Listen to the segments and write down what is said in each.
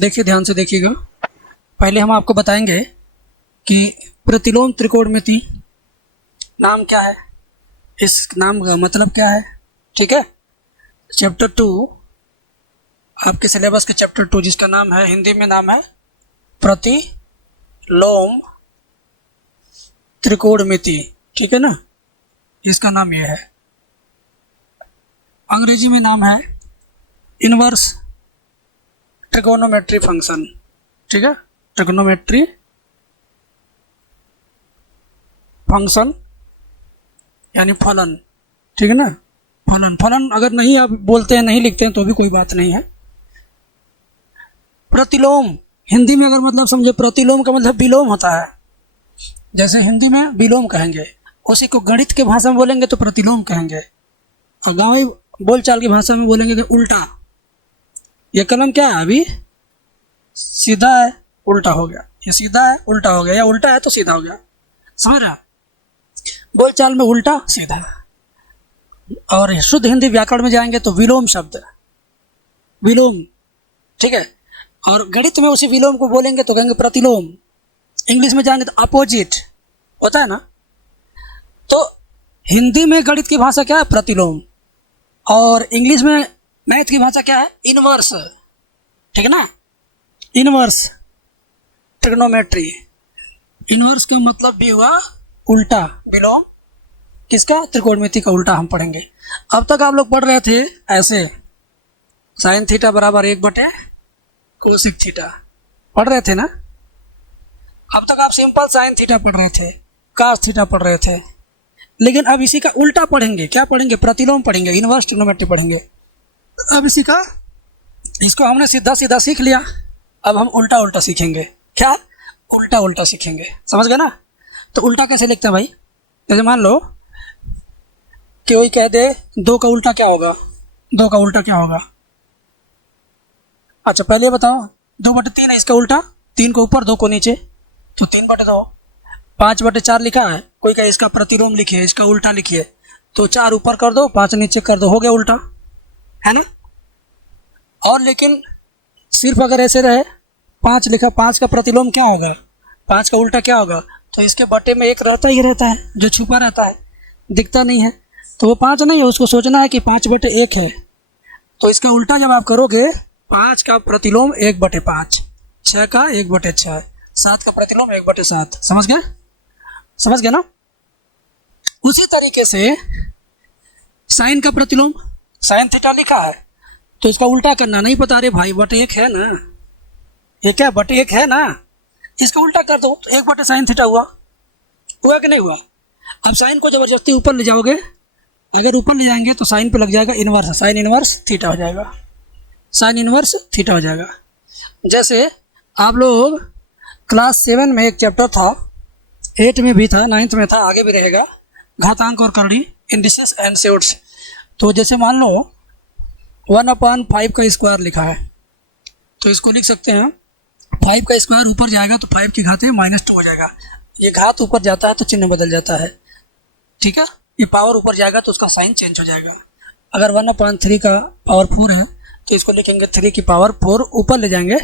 देखिए, ध्यान से देखिएगा। पहले हम आपको बताएंगे कि प्रतिलोम त्रिकोणमिति नाम क्या है, इस नाम का मतलब क्या है। ठीक है। चैप्टर 2 आपके सिलेबस के चैप्टर 2 जिसका नाम है, हिंदी में नाम है प्रतिलोम त्रिकोणमिति। ठीक है ना, इसका नाम यह है। अंग्रेजी में नाम है इनवर्स ट्रिगोनोमेट्री फंक्शन। ठीक है, ट्रिगोनोमेट्री फंक्शन यानी फलन। ठीक है ना, फलन। फलन अगर नहीं आप बोलते हैं, नहीं लिखते हैं तो भी कोई बात नहीं है। प्रतिलोम हिंदी में अगर मतलब समझे, प्रतिलोम का मतलब विलोम होता है। जैसे हिंदी में विलोम कहेंगे, उसी को गणित के भाषा में बोलेंगे तो प्रतिलोम कहेंगे, और गाँवी बोलचाल की भाषा में बोलेंगे कि उल्टा। ये कलम क्या है, अभी सीधा है उल्टा हो गया, ये सीधा है उल्टा हो गया, या उल्टा है तो सीधा हो गया। समझ रहा, बोलचाल में उल्टा सीधा। और शुद्ध हिंदी व्याकरण में जाएंगे तो विलोम शब्द, विलोम। ठीक है, और गणित में उसी विलोम को बोलेंगे तो कहेंगे प्रतिलोम। इंग्लिश में जाएंगे तो अपोजिट होता है ना। तो हिंदी में गणित की भाषा क्या है, प्रतिलोम, और इंग्लिश में मैथ की भाषा क्या है, इनवर्स। ठीक है ना, इनवर्स ट्रिग्नोमेट्री। इनवर्स का मतलब भी हुआ उल्टा, विलोम। किसका, त्रिकोणमिति का उल्टा हम पढ़ेंगे। अब तक आप लोग पढ़ रहे थे ऐसे, साइन थीटा बराबर 1/कोसिक थीटा पढ़ रहे थे ना। अब तक आप सिंपल साइन थीटा पढ़ रहे थे, कास थीटा पढ़ रहे थे, लेकिन अब इसी का उल्टा पढ़ेंगे। क्या पढ़ेंगे, प्रतिलोम पढ़ेंगे, इनवर्स ट्रिग्नोमेट्री पढ़ेंगे। अब इसी का, इसको हमने सीधा सीधा सीख लिया, अब हम उल्टा उल्टा सीखेंगे। क्या, उल्टा उल्टा सीखेंगे। समझ गए ना। तो उल्टा कैसे लिखते हैं भाई, जैसे मान लो कि कोई कह दे 2 का उल्टा क्या होगा, 2 का उल्टा क्या होगा। अच्छा पहले ये बताओ, 2/3 है, इसका उल्टा 3 को ऊपर 2 को नीचे, तो 3/2। 5/4 लिखा है, कोई कहे इसका प्रतिलोम लिखिए, इसका उल्टा लिखिए, तो 4 ऊपर कर दो 5 नीचे कर दो, हो गया उल्टा, है ना। और लेकिन सिर्फ अगर ऐसे रहे 5 लिखा, 5 का प्रतिलोम क्या होगा, 5 का उल्टा क्या होगा, तो इसके बटे में 1 रहता ही रहता है, जो छुपा रहता है, दिखता नहीं है, तो वो 5 नहीं है, उसको सोचना है कि 5/1 है। तो इसका उल्टा जब आप करोगे, 5 का प्रतिलोम 1/5, 6 का 1/6, 7 का प्रतिलोम 1/7। समझ गए, समझ गए ना। उसी तरीके से साइन का प्रतिलोम, साइन थीटा लिखा है, तो इसका उल्टा करना नहीं पता, अरे भाई 1/1 है ना, ये क्या 1/1 है ना, इसका उल्टा कर दो तो 1/sin थीटा हुआ, हुआ कि नहीं हुआ। अब साइन को जबरदस्ती ऊपर ले जाओगे, अगर ऊपर ले जाएंगे तो साइन पे लग जाएगा इनवर्स, साइन इनवर्स थीटा हो जाएगा, साइन इनवर्स थीटा हो जाएगा। जैसे आप लोग क्लास 7 में एक चैप्टर था, 8 में भी था, 9th में था, आगे भी रहेगा, घातांक और करड़ी, इंडिसेस एंड शेड्स। तो जैसे मान लो 1/5 का स्क्वायर लिखा है, तो इसको लिख सकते हैं 5 का स्क्वायर ऊपर जाएगा तो 5 की घात -2 हो जाएगा। ये घात ऊपर जाता है तो चिन्ह बदल जाता है। ठीक है, ये पावर ऊपर जाएगा तो उसका साइन चेंज हो जाएगा। अगर 1/3 का पावर 4 है तो इसको लिखेंगे 3 की पावर 4, ऊपर ले जाएंगे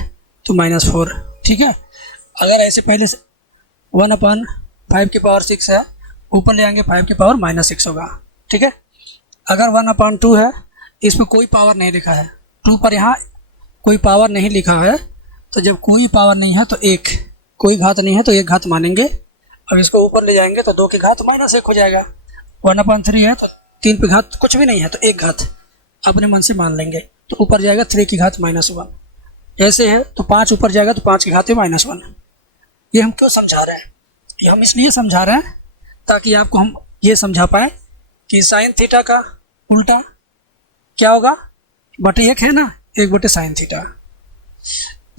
तो -4। ठीक है, अगर ऐसे पहले से 1/5 की पावर 6 है, ऊपर ले आएंगे 5 की पावर -6 होगा। ठीक है, अगर 1/2 है, इस पर कोई पावर नहीं लिखा है, 2 पर यहाँ कोई पावर नहीं लिखा है, तो जब कोई पावर नहीं है तो 1, कोई घात नहीं है तो 1 घात मानेंगे। अब इसको ऊपर ले जाएंगे तो 2 की घात -1 हो जाएगा। 1/3 है तो 3 पे घात कुछ भी नहीं है तो 1 घात अपने मन से मान लेंगे, तो ऊपर जाएगा 3 की घात -1। ऐसे है तो 5 ऊपर जाएगा तो 5 की घात -1। ये हम क्यों समझा रहे हैं, ये हम इसलिए समझा रहे हैं ताकि आपको हम ये समझा पाए कि साइन थीटा का उल्टा क्या होगा, 1/1 है ना, 1/sin थीटा।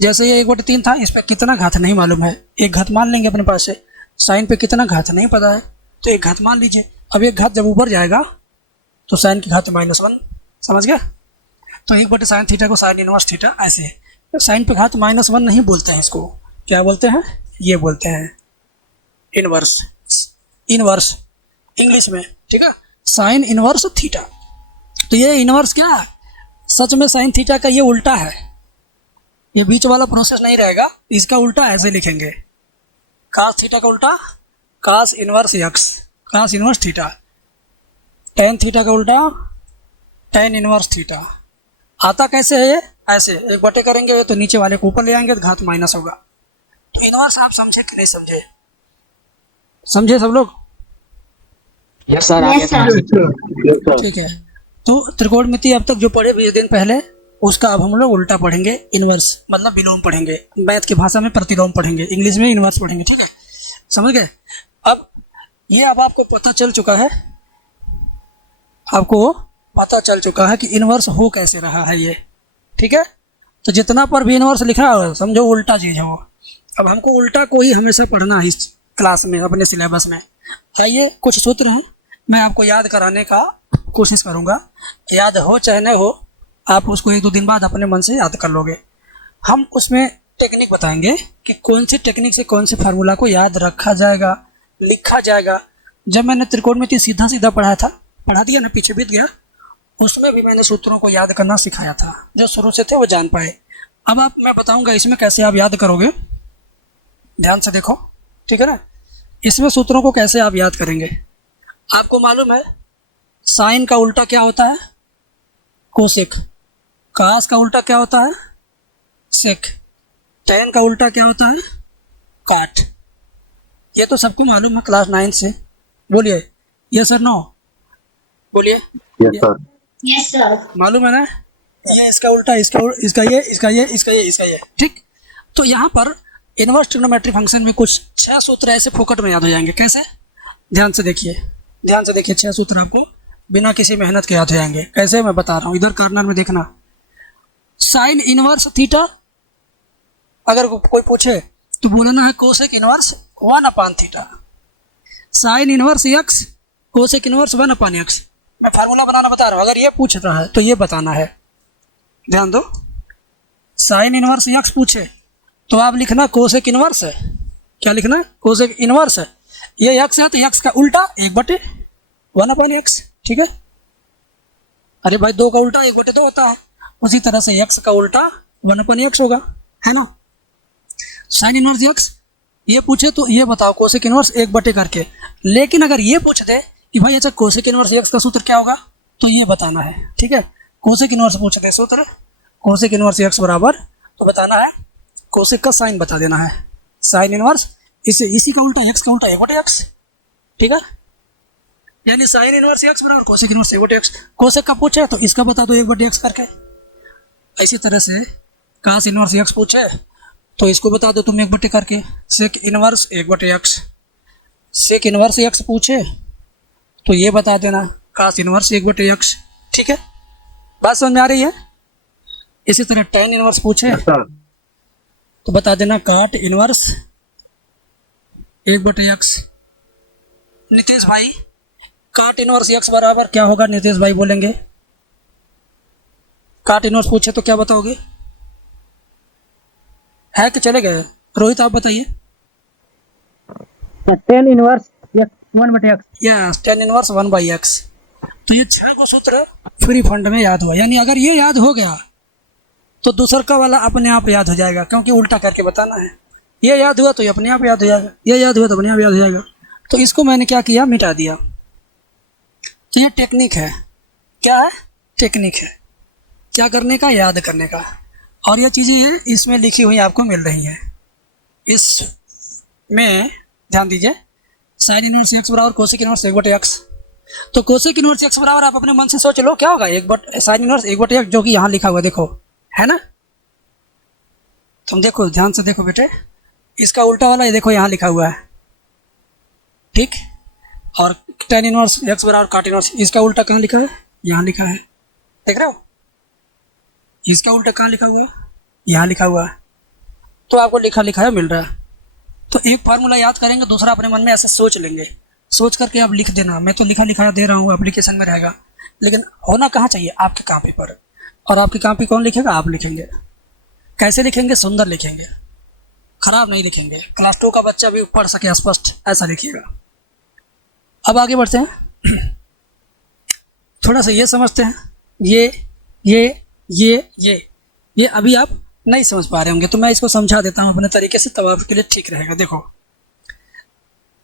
जैसे ये 1/3 था, इस पर कितना घात नहीं मालूम है, 1 घात मान लेंगे अपने पास से। साइन पे कितना घात नहीं पता है तो 1 घात मान लीजिए। अब 1 घात जब ऊपर जाएगा तो साइन की घात -1। समझ गया, तो 1/sin थीटा को साइन इनवर्स थीटा ऐसे है। तो साइन पे घात -1 नहीं बोलते हैं, इसको क्या बोलते हैं, ये बोलते हैं इनवर्स, इनवर्स इंग्लिश में। ठीक है, साइन इनवर्स थीटा। तो ये इनवर्स क्या है, सच में साइन थीटा का ये उल्टा है। ये बीच वाला प्रोसेस नहीं रहेगा, इसका उल्टा ऐसे लिखेंगे, कास थीटा का उल्टा कास इनवर्स यक्स, कास इनवर्स थीटा, टेन थीटा का उल्टा टेन इनवर्स थीटा। आता कैसे है ये? ऐसे एक बटे करेंगे तो नीचे वाले को ऊपर ले आएंगे तो घात माइनस होगा। तो इनवर्स आप समझे कि नहीं समझे? समझे सब लोग? यस सर, आगे सर। ठीक है, तो त्रिकोणमिति अब तक जो पढ़े 20 दिन पहले, उसका अब हम लोग उल्टा पढ़ेंगे, इनवर्स मतलब विलोम पढ़ेंगे। मैथ की भाषा में प्रतिलोम पढ़ेंगे, इंग्लिश में इनवर्स पढ़ेंगे। ठीक है, समझ गए? अब ये अब आपको पता चल चुका है, आपको पता चल चुका है कि इनवर्स हो कैसे रहा है ये। ठीक है, तो जितना पर भी इनवर्स लिखा हो समझो उल्टा चीज़ है वो। अब हमको उल्टा को ही हमेशा पढ़ना है इस क्लास में, अपने सिलेबस में। आइए कुछ सूत्र हैं, मैं आपको याद कराने का कोशिश करूँगा, याद हो चाहे न हो, आप उसको 1-2 दिन बाद अपने मन से याद कर लोगे। हम उसमें टेक्निक बताएंगे कि कौन सी टेक्निक से कौन से फार्मूला को याद रखा जाएगा, लिखा जाएगा। जब मैंने त्रिकोणमिति सीधा सीधा पढ़ा दिया ना, पीछे बीत गया, उसमें भी मैंने सूत्रों को याद करना सिखाया था, जो शुरू से थे वो जान पाए। अब मैं बताऊंगा इसमें कैसे आप याद करोगे, ध्यान से देखो। ठीक है ना, इसमें सूत्रों को कैसे आप याद करेंगे। आपको मालूम है साइन का उल्टा क्या होता है? कोसेक। कास का उल्टा क्या होता है? सेक। टेन का उल्टा क्या होता है? काट। ये तो सबको मालूम है क्लास 9 से। बोलिए यस सर, नो बोलिए। Yes sir. Yes sir. मालूम है ना, ये इसका उल्टा, इसका ये। ठीक, तो यहाँ पर इनवर्स ट्रिग्नोमेट्री फंक्शन में कुछ 6 सूत्र ऐसे फोकट में याद हो जाएंगे। कैसे? ध्यान से देखिए 6 सूत्र आपको बिना किसी मेहनत के याद हो जाएंगे। कैसे मैं बता रहा हूँ, इधर कॉर्नर में देखना। साइन इनवर्स थीटा, अगर कोई पूछे तो बोलना है कोसेक इनवर्स 1/थीटा। Sine inverse x cosec inverse 1/x। मैं फार्मूला बनाना बता रहा हूँ, अगर ये पूछ रहा है तो ये बताना है। ध्यान दो, साइन इनवर्स यक्स पूछे तो आप लिखना कोसेक इनवर्स है। क्या लिखना? कोसेक इनवर्स है। ये यक्स है तो यक्स का उल्टा 1/1/x। ठीक है, अरे भाई 2 का उल्टा 1/2 होता है, उसी तरह से यक्स का उल्टा 1/x होगा, है ना। साइन इनवर्स यक्स ये पूछे तो ये बताओ कोसेक इनवर्स 1/, करके। लेकिन अगर ये पूछ दे कि भाई अच्छा कोसेक इनवर्स यक्स का सूत्र क्या होगा, तो ये बताना है। ठीक है, कोसेक इनवर्स पूछ दे सूत्र, कोसेक इनवर्स यक्स बराबर, तो बताना है कोसेक का साइन बता देना है। साइन इनवर्स इसी का उल्टा, यक्स का उल्टा 1/x। ठीक है, यानी साइन इनवर्स यक्स बराबर कोसेक इनवर्स 1/x। कोसेक का पूछे तो इसका बता दो 1/x करके। इसी तरह से कास इनवर्स यक्स पूछे तो इसको बता दो तुम 1/, करके। Sec inverse 1/x। Sec inverse x पूछे तो ये बता देना कास इनवर्स 1/x। ठीक है, बात समझ में आ रही है? इसी तरह टेन इनवर्स पूछे तो बता देना काट इनवर्स 1/x। नितेश भाई काट इनवर्स x बराबर क्या होगा? नितेश भाई बोलेंगे। काट इनवर्स पूछे तो क्या बताओगे? है कि चले गए? रोहित आप बताइए। Tan inverse 1/x। Yes, tan inverse 1/x। तो ये 6 को सूत्र फ्री फंड में याद हुआ। यानी अगर ये याद हो गया तो दूसर का वाला अपने आप याद हो जाएगा, क्योंकि उल्टा करके बताना है। ये याद हुआ तो ये अपने आप याद हो जाएगा, ये याद हुआ तो अपने आप याद हो जाएगा। तो इसको मैंने क्या किया, मिटा दिया। तो ये टेक्निक है। क्या है? टेक्निक है। क्या करने का? याद करने का। और ये चीज़ें हैं इसमें लिखी हुई आपको मिल रही हैं। इसमें ध्यान दीजिए, साइन इनवर्स x बराबर कोसेक इनवर्स 1/x। तो कोसेक इनवर्स x बराबर आप अपने मन से सोच लो क्या होगा, साइन इनवर्स 1/x, जो कि यहाँ लिखा हुआ देखो, है ना। तुम देखो, ध्यान से देखो बेटे, इसका उल्टा वाला ये देखो यहाँ लिखा हुआ है। ठीक, और टेन इनवर्स x बराबर काट इनवर्स, इसका उल्टा कहाँ लिखा है? यहाँ लिखा है, देख रहे हो? इसका उल्टा कहाँ लिखा हुआ है? यहाँ लिखा हुआ है। तो आपको लिखा लिखाया मिल रहा है। तो एक फार्मूला याद करेंगे, दूसरा अपने मन में ऐसे सोच लेंगे, सोच करके आप लिख देना। मैं तो लिखा लिखाया दे रहा हूँ, एप्लीकेशन में रहेगा, लेकिन होना कहाँ चाहिए? आपकी कॉपी पर। और आपकी कॉपी कौन लिखेगा? आप लिखेंगे। कैसे लिखेंगे? सुंदर लिखेंगे, खराब नहीं लिखेंगे। क्लास 2 का बच्चा भी पढ़ सके स्पष्ट, ऐसा लिखिएगा। अब आगे बढ़ते हैं, थोड़ा सा ये समझते हैं। ये अभी आप नहीं समझ पा रहे होंगे तो मैं इसको समझा देता हूँ अपने तरीके से, तब आपके लिए ठीक रहेगा। देखो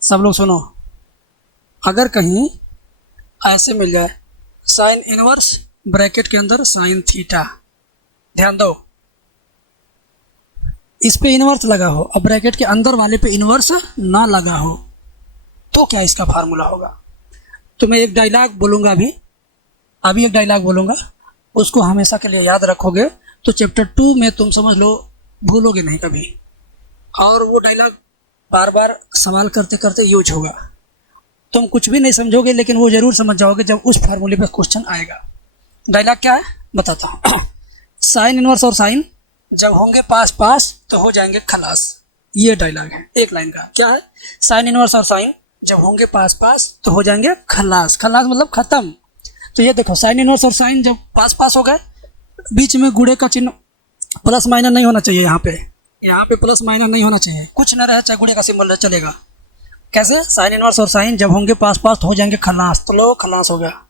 सब लोग सुनो, अगर कहीं ऐसे मिल जाए साइन इनवर्स ब्रैकेट के अंदर साइन थीटा, ध्यान दो, इस पे इनवर्स लगा हो और ब्रैकेट के अंदर वाले पे इनवर्स ना लगा हो, तो क्या इसका फार्मूला होगा? तो मैं एक डायलॉग बोलूँगा अभी एक डायलॉग बोलूँगा, उसको हमेशा के लिए याद रखोगे तो चैप्टर 2 में तुम समझ लो भूलोगे नहीं कभी, और वो डायलॉग बार बार सवाल करते करते यूज होगा। तुम कुछ भी नहीं समझोगे लेकिन वो ज़रूर समझ जाओगे जब उस फार्मूले पर क्वेश्चन आएगा। डायलॉग क्या है बताता हूँ। साइन इनवर्स और साइन जब होंगे पास पास तो हो जाएंगे खलास। ये डायलॉग है एक लाइन का। क्या है? साइन इनवर्स और साइन जब होंगे पास पास तो हो जाएंगे खलास। खलास मतलब खत्म। तो ये देखो साइन इनवर्स और साइन जब पास पास हो गए, बीच में गुणे का चिन्ह प्लस माइनस नहीं होना चाहिए। यहाँ पे प्लस माइनस नहीं होना चाहिए, कुछ ना रहे चाहे गुणे का सिंबल रहे चलेगा। कैसे? साइन इनवर्स और साइन जब होंगे पास पास तो हो जाएंगे खलास। तो लो खलास हो गया।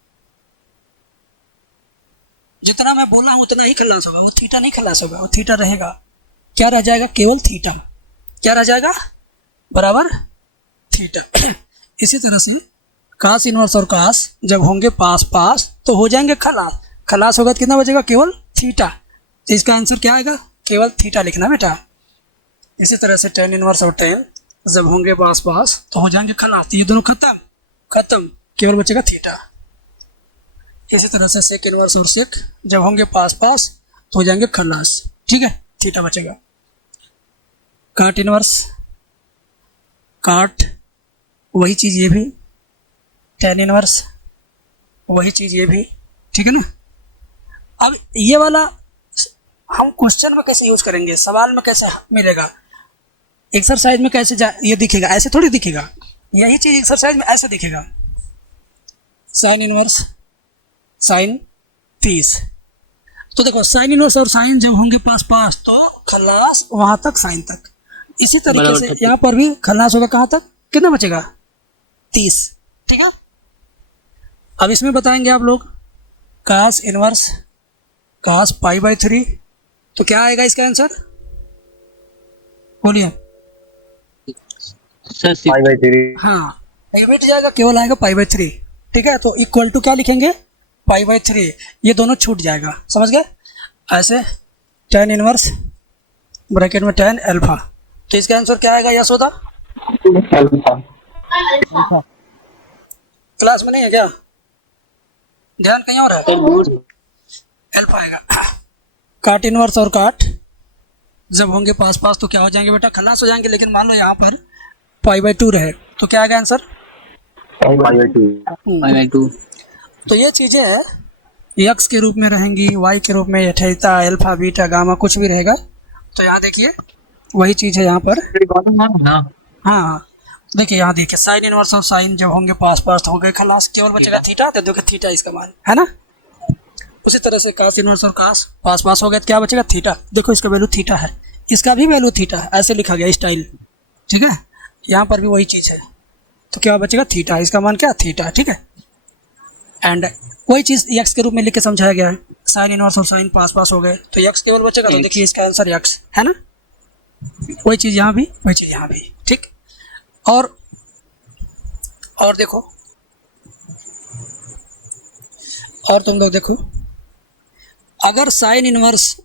जितना मैं बोला हूँ उतना ही खलास होगा, वो थीटा नहीं खलास होगा, वो थीटा रहेगा। क्या रह जाएगा? केवल थीटा। क्या रह जाएगा? बराबर थीटा। इसी तरह से कास इनवर्स और कास जब होंगे पास पास तो हो जाएंगे खलास। खलास होगा तो कितना बचेगा? केवल थीटा। तो इसका आंसर क्या आएगा? केवल थीटा लिखना बेटा। इसी तरह से टेन इनवर्स और टेन जब होंगे पास पास तो हो जाएंगे खलास। तो ये दोनों खत्म, केवल बचेगा थीटा। इसी तरह से सेक इनवर्स और सेक जब होंगे पास पास तो हो जाएंगे खलास। ठीक है, थीटा बचेगा। काट इनवर्स काट, वही चीज़ ये भी। टेन इनवर्स वही चीज़ ये भी। ठीक है ना। अब ये वाला हम क्वेश्चन में कैसे यूज करेंगे, सवाल में कैसे मिलेगा, एक्सरसाइज में कैसे ये दिखेगा? ऐसे थोड़ी दिखेगा। यही चीज़ एक्सरसाइज में ऐसे दिखेगा। Sine inverse sine 30। तो देखो साइन इनवर्स और साइन जब होंगे पास पास तो खलास वहाँ तक साइन तक। इसी तरीके से यहाँ पर भी खलास होगा। कहाँ तक? कितना बचेगा? 30। ठीक है। अब इसमें बताएंगे आप लोग कास इनवर्स कास पाई/3। तो क्या आएगा इसका आंसर? बोलिए। हाँ, ये मिट जाएगा, केवल आएगा पाई/3। ठीक है। तो इक्वल टू क्या लिखेंगे? पाई/3। ये दोनों छूट जाएगा, समझ गए? ऐसे टेन इनवर्स ब्रैकेट में टेन अल्फा। तो इसका आंसर क्या आएगा यशोदा? क्लास में नहीं है क्या? ध्यान कहीं और है। अल्फा आएगा। काट इनवर्स और काट जब होंगे पास पास तो क्या हो जाएंगे बेटा? खलास हो जाएंगे। लेकिन मान लो यहाँ पर पाई/2 रहे तो क्या आएगा आंसर? पाई/2। तो ये चीज़ें एक्स के रूप में रहेंगी, वाई के रूप में थीटा अल्फा बीटा गामा कुछ भी रहेगा। तो यहाँ देखिए वही चीज़ है यहाँ पर। हाँ देखिए, यहाँ देखिए साइन इनवर्स और साइन जब होंगे पास पास तो हो गए खलास, केवल बचेगा थीटा। तो देखो थीटा इसका मान है ना। उसी तरह से कास इनवर्स और कास पास पास हो गए तो क्या बचेगा? थीटा। देखो इसका वैल्यू थीटा है, इसका भी वैल्यू थीटा है, ऐसे लिखा गया स्टाइल। ठीक है। यहाँ पर भी वही चीज़ है। तो क्या बचेगा? थीटा। इसका मान क्या? थीटा। ठीक है। एंड वही चीज़ एक्स के रूप में लिख के समझाया गया है। साइन इनवर्स और साइन पास पास हो गए तो एक्स केवल बचेगा। तो देखिए इसका आंसर एक्स है ना। वही चीज़ यहाँ भी, वही चीज़ यहाँ भी। ठीक। और देखो, और तुम लोग देखो, अगर साइन इनवर्स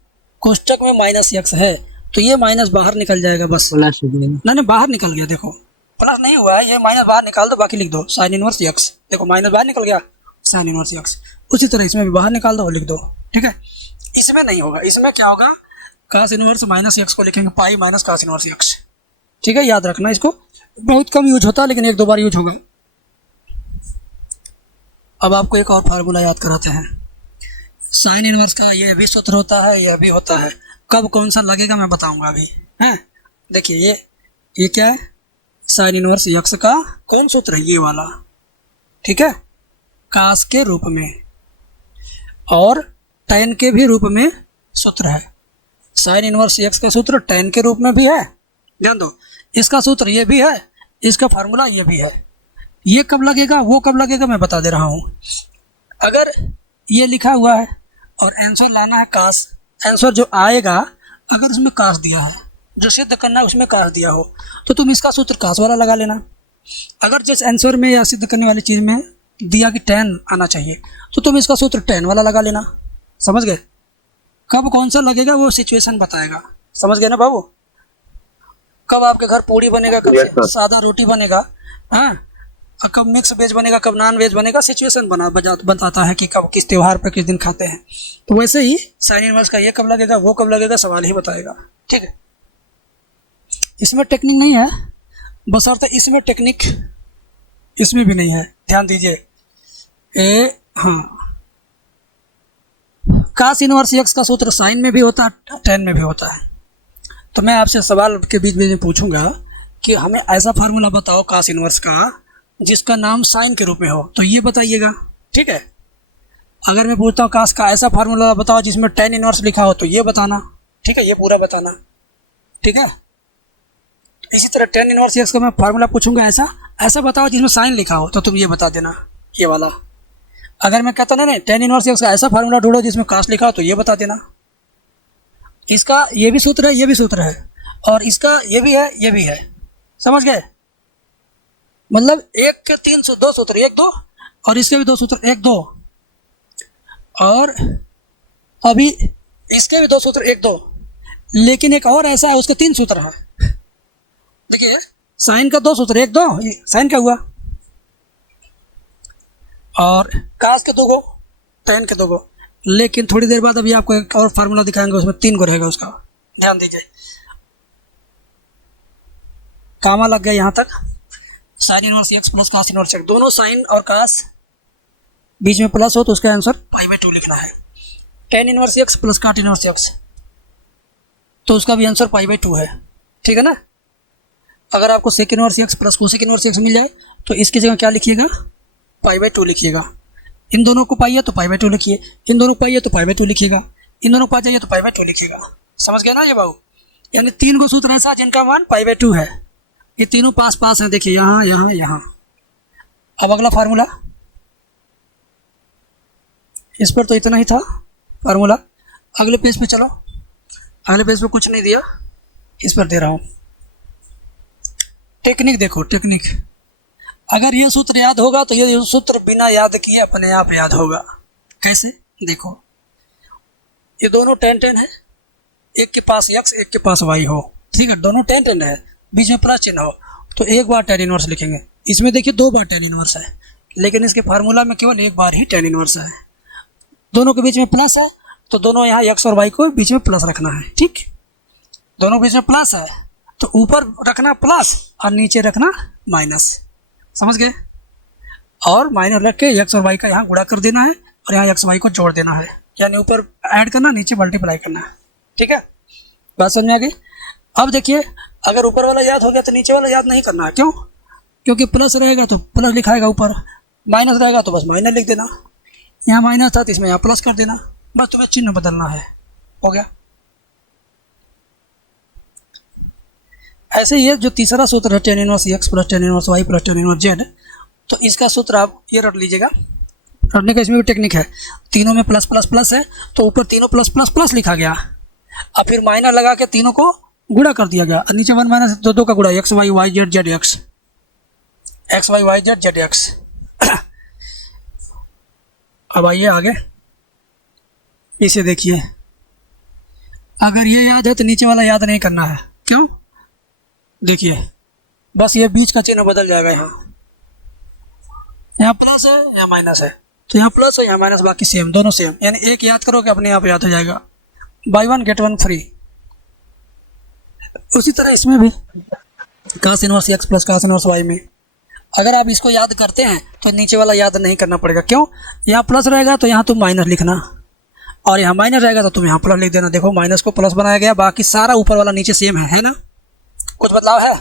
कोष्टक में माइनस एक्स है तो ये माइनस बाहर निकल जाएगा बस। नहीं बाहर निकल गया। देखो प्लस नहीं हुआ है, ये माइनस बाहर निकाल दो, बाकी लिख दो साइन इनवर्स एक्स। देखो माइनस बाहर निकल गया, साइन इनवर्स एक्स। उसी तरह इसमें भी बाहर निकाल दो और लिख दो। ठीक है। इसमें नहीं होगा। इसमें क्या होगा? कास इनवर्स माइनस एक्स को लिखेंगे pi minus cos inverse x. ठीक है, याद रखना इसको। बहुत कम यूज होता है लेकिन 1-2 बार यूज होगा। अब आपको एक और फार्मूला याद कराते हैं। साइन इनवर्स का ये भी सूत्र होता है, यह भी होता है। कब कौन सा लगेगा मैं बताऊंगा अभी। हैं देखिए ये क्या है? साइन इनवर्स एक्स का कौन सूत्र है? ये वाला। ठीक है, कास के रूप में और टैन के भी रूप में सूत्र है। साइन इनवर्स एक्स का सूत्र टैन के रूप में भी है, ध्यान दो। इसका सूत्र ये भी है, इसका फार्मूला ये भी है। ये कब लगेगा वो कब लगेगा मैं बता दे रहा हूँ। अगर ये लिखा हुआ है और आंसर लाना है कास, आंसर जो आएगा अगर इसमें काश दिया है, जो सिद्ध करना है उसमें काश दिया हो, तो तुम इसका सूत्र काश वाला लगा लेना। अगर जिस आंसर में या सिद्ध करने वाली चीज़ में दिया कि 10 आना चाहिए, तो तुम इसका सूत्र 10 वाला लगा लेना। समझ गए? कब कौन सा लगेगा वो सिचुएशन बताएगा। समझ गए ना बाबू? कब आपके घर पूड़ी बनेगा, कब Yes, sir. सादा रोटी बनेगा, हाँ, और कब मिक्स वेज बनेगा, कब नॉन वेज बनेगा, सिचुएशन बताता है कि कब किस त्यौहार पर किस दिन खाते हैं। तो वैसे ही साइन इनवर्स का ये कब लगेगा, वो कब लगेगा, सवाल ही बताएगा। ठीक है, इसमें टेक्निक नहीं है, बशर्ते इसमें टेक्निक इसमें भी नहीं है। ध्यान दीजिए। हाँ, काश इनवर्स एक्स का सूत्र साइन में भी होता है, टेन में भी होता है। तो मैं आपसे सवाल के बीच में पूछूंगा कि हमें ऐसा फार्मूला बताओ काश इनवर्स का जिसका नाम साइन के रूप में हो, तो ये बताइएगा। ठीक है, अगर मैं पूछता हूँ काश का ऐसा फार्मूला बताओ जिसमें टेन इनवर्स लिखा हो, तो ये बताना। ठीक है, ये पूरा बताना। ठीक है, इसी तरह टेन इनवर्स एक्स का मैं फार्मूला पूछूंगा, ऐसा बताओ जिसमें साइन लिखा हो, तो तुम ये बता देना, ये वाला। अगर मैं कहता नहीं टेन इनवर्स एक्स का ऐसा फार्मूला ढूंढो जिसमें काश लिखा हो, तो ये बता देना। इसका ये भी सूत्र है, ये भी सूत्र है, और इसका ये भी है, ये भी है। समझ गए? मतलब एक के 2 सूत्र, 1 2, और इसके भी 2 सूत्र, 1 2, और अभी इसके भी 2 सूत्र, 1 2। लेकिन एक और ऐसा है उसके 3 सूत्र हैं। देखिए, साइन का 2 सूत्र, 1 2, साइन का हुआ, और काश के 2 गो, टेन के 2 गो। लेकिन थोड़ी देर बाद अभी आपको एक और फार्मूला दिखाएंगे, उसमें 3 गो रहेगा उसका। ध्यान दीजिए, कामा लग गया यहाँ तक। Sine inverse x plus cos inverse x, दोनों साइन और काश बीच में प्लस हो तो उसका आंसर π/2 लिखना है। टेन इनवर्स एक्स प्लस काट इनवर्स एक्स, तो उसका भी आंसर π/2 है। ठीक है ना? अगर आपको sec inverse x plus cosec inverse x मिल जाए, तो इसकी जगह क्या लिखिएगा, π/2 लिखिएगा। इन दोनों को पाई है तो π/2 लिखिए, इन दोनों को पाई है तो π/2 लिखिएगा, इन दोनों को पा जाइए तो π/2 लिखिएगा। समझ गए ना ये बाबू? यानी 3 गो सूत्र ऐसा जिनका मान π/2 है। ये तीनों पास पास हैं, देखिए, यहाँ यहाँ यहाँ। अब अगला फार्मूला, इस पर तो इतना ही था फार्मूला। अगले पेज पे चलो, अगले पेज पे कुछ नहीं दिया, इस पर दे रहा हूँ। टेक्निक देखो, टेक्निक। अगर ये सूत्र याद होगा तो ये सूत्र बिना याद किए अपने आप याद होगा। कैसे? देखो, ये दोनों 10 10 है, एक के पास x एक के पास y हो। ठीक है, दोनों 10 10 है, बीच में प्लस चिन्ह हो, तो एक बार टेन इनवर्स लिखेंगे। इसमें देखिए 2 बार टेन इनवर्स है, लेकिन इसके फार्मूला में केवल 1 बार ही टेन इनवर्स है। दोनों के बीच में प्लस है, तो दोनों यहाँ x और y को बीच में प्लस रखना है। ठीक, दोनों के बीच में प्लस है तो ऊपर रखना प्लस और नीचे रखना माइनस। समझ गए? और माइनस रख के x और y का यहाँ गुणा कर देना है, और यहाँ x y को जोड़ देना है, यानी ऊपर ऐड करना, नीचे मल्टीप्लाई करना है। ठीक है, बात समझ में आ गई? अब देखिए, अगर ऊपर वाला याद हो गया तो नीचे वाला याद नहीं करना है। क्यों? क्योंकि प्लस रहेगा तो प्लस लिखाएगा ऊपर, माइनस रहेगा तो बस माइनस लिख देना। यहाँ माइनस था तो इसमें यहाँ प्लस कर देना, बस तुम्हें चिन्ह बदलना है, हो गया। ऐसे ही जो तीसरा सूत्र है tan inverse x plus tan inverse y plus tan inverse z, तो इसका सूत्र आप ये रट लीजिएगा। रटने का इसमें भी टेक्निक है, तीनों में प्लस प्लस प्लस है तो ऊपर तीनों प्लस प्लस प्लस लिखा गया, और फिर माइनस लगा के तीनों को गुणा कर दिया गया, और नीचे 1 माइनस 2 का गुणा, x y y z z x, x y y z z x. अब आइए आगे, इसे देखिए। अगर ये याद है तो नीचे वाला याद नहीं करना है। क्यों? देखिए, बस ये बीच का चिन्ह बदल जाएगा। यहाँ प्लस है, यहाँ माइनस है, तो यहाँ प्लस है, यहाँ माइनस, बाकी सेम, दोनों सेम। यानी एक याद करोगे अपने आप याद हो जाएगा, बाई 1 गेट 1 फ्री। उसी तरह इसमें भी cos inverse x plus cos inverse y में अगर आप इसको याद करते हैं तो नीचे वाला याद नहीं करना पड़ेगा। क्यों? यहाँ प्लस रहेगा तो यहाँ तुम माइनस लिखना, और यहाँ माइनस रहेगा तो तुम यहाँ प्लस लिख देना। देखो, माइनस को प्लस बनाया गया, बाकी सारा ऊपर वाला नीचे सेम है ना? कुछ बदलाव है?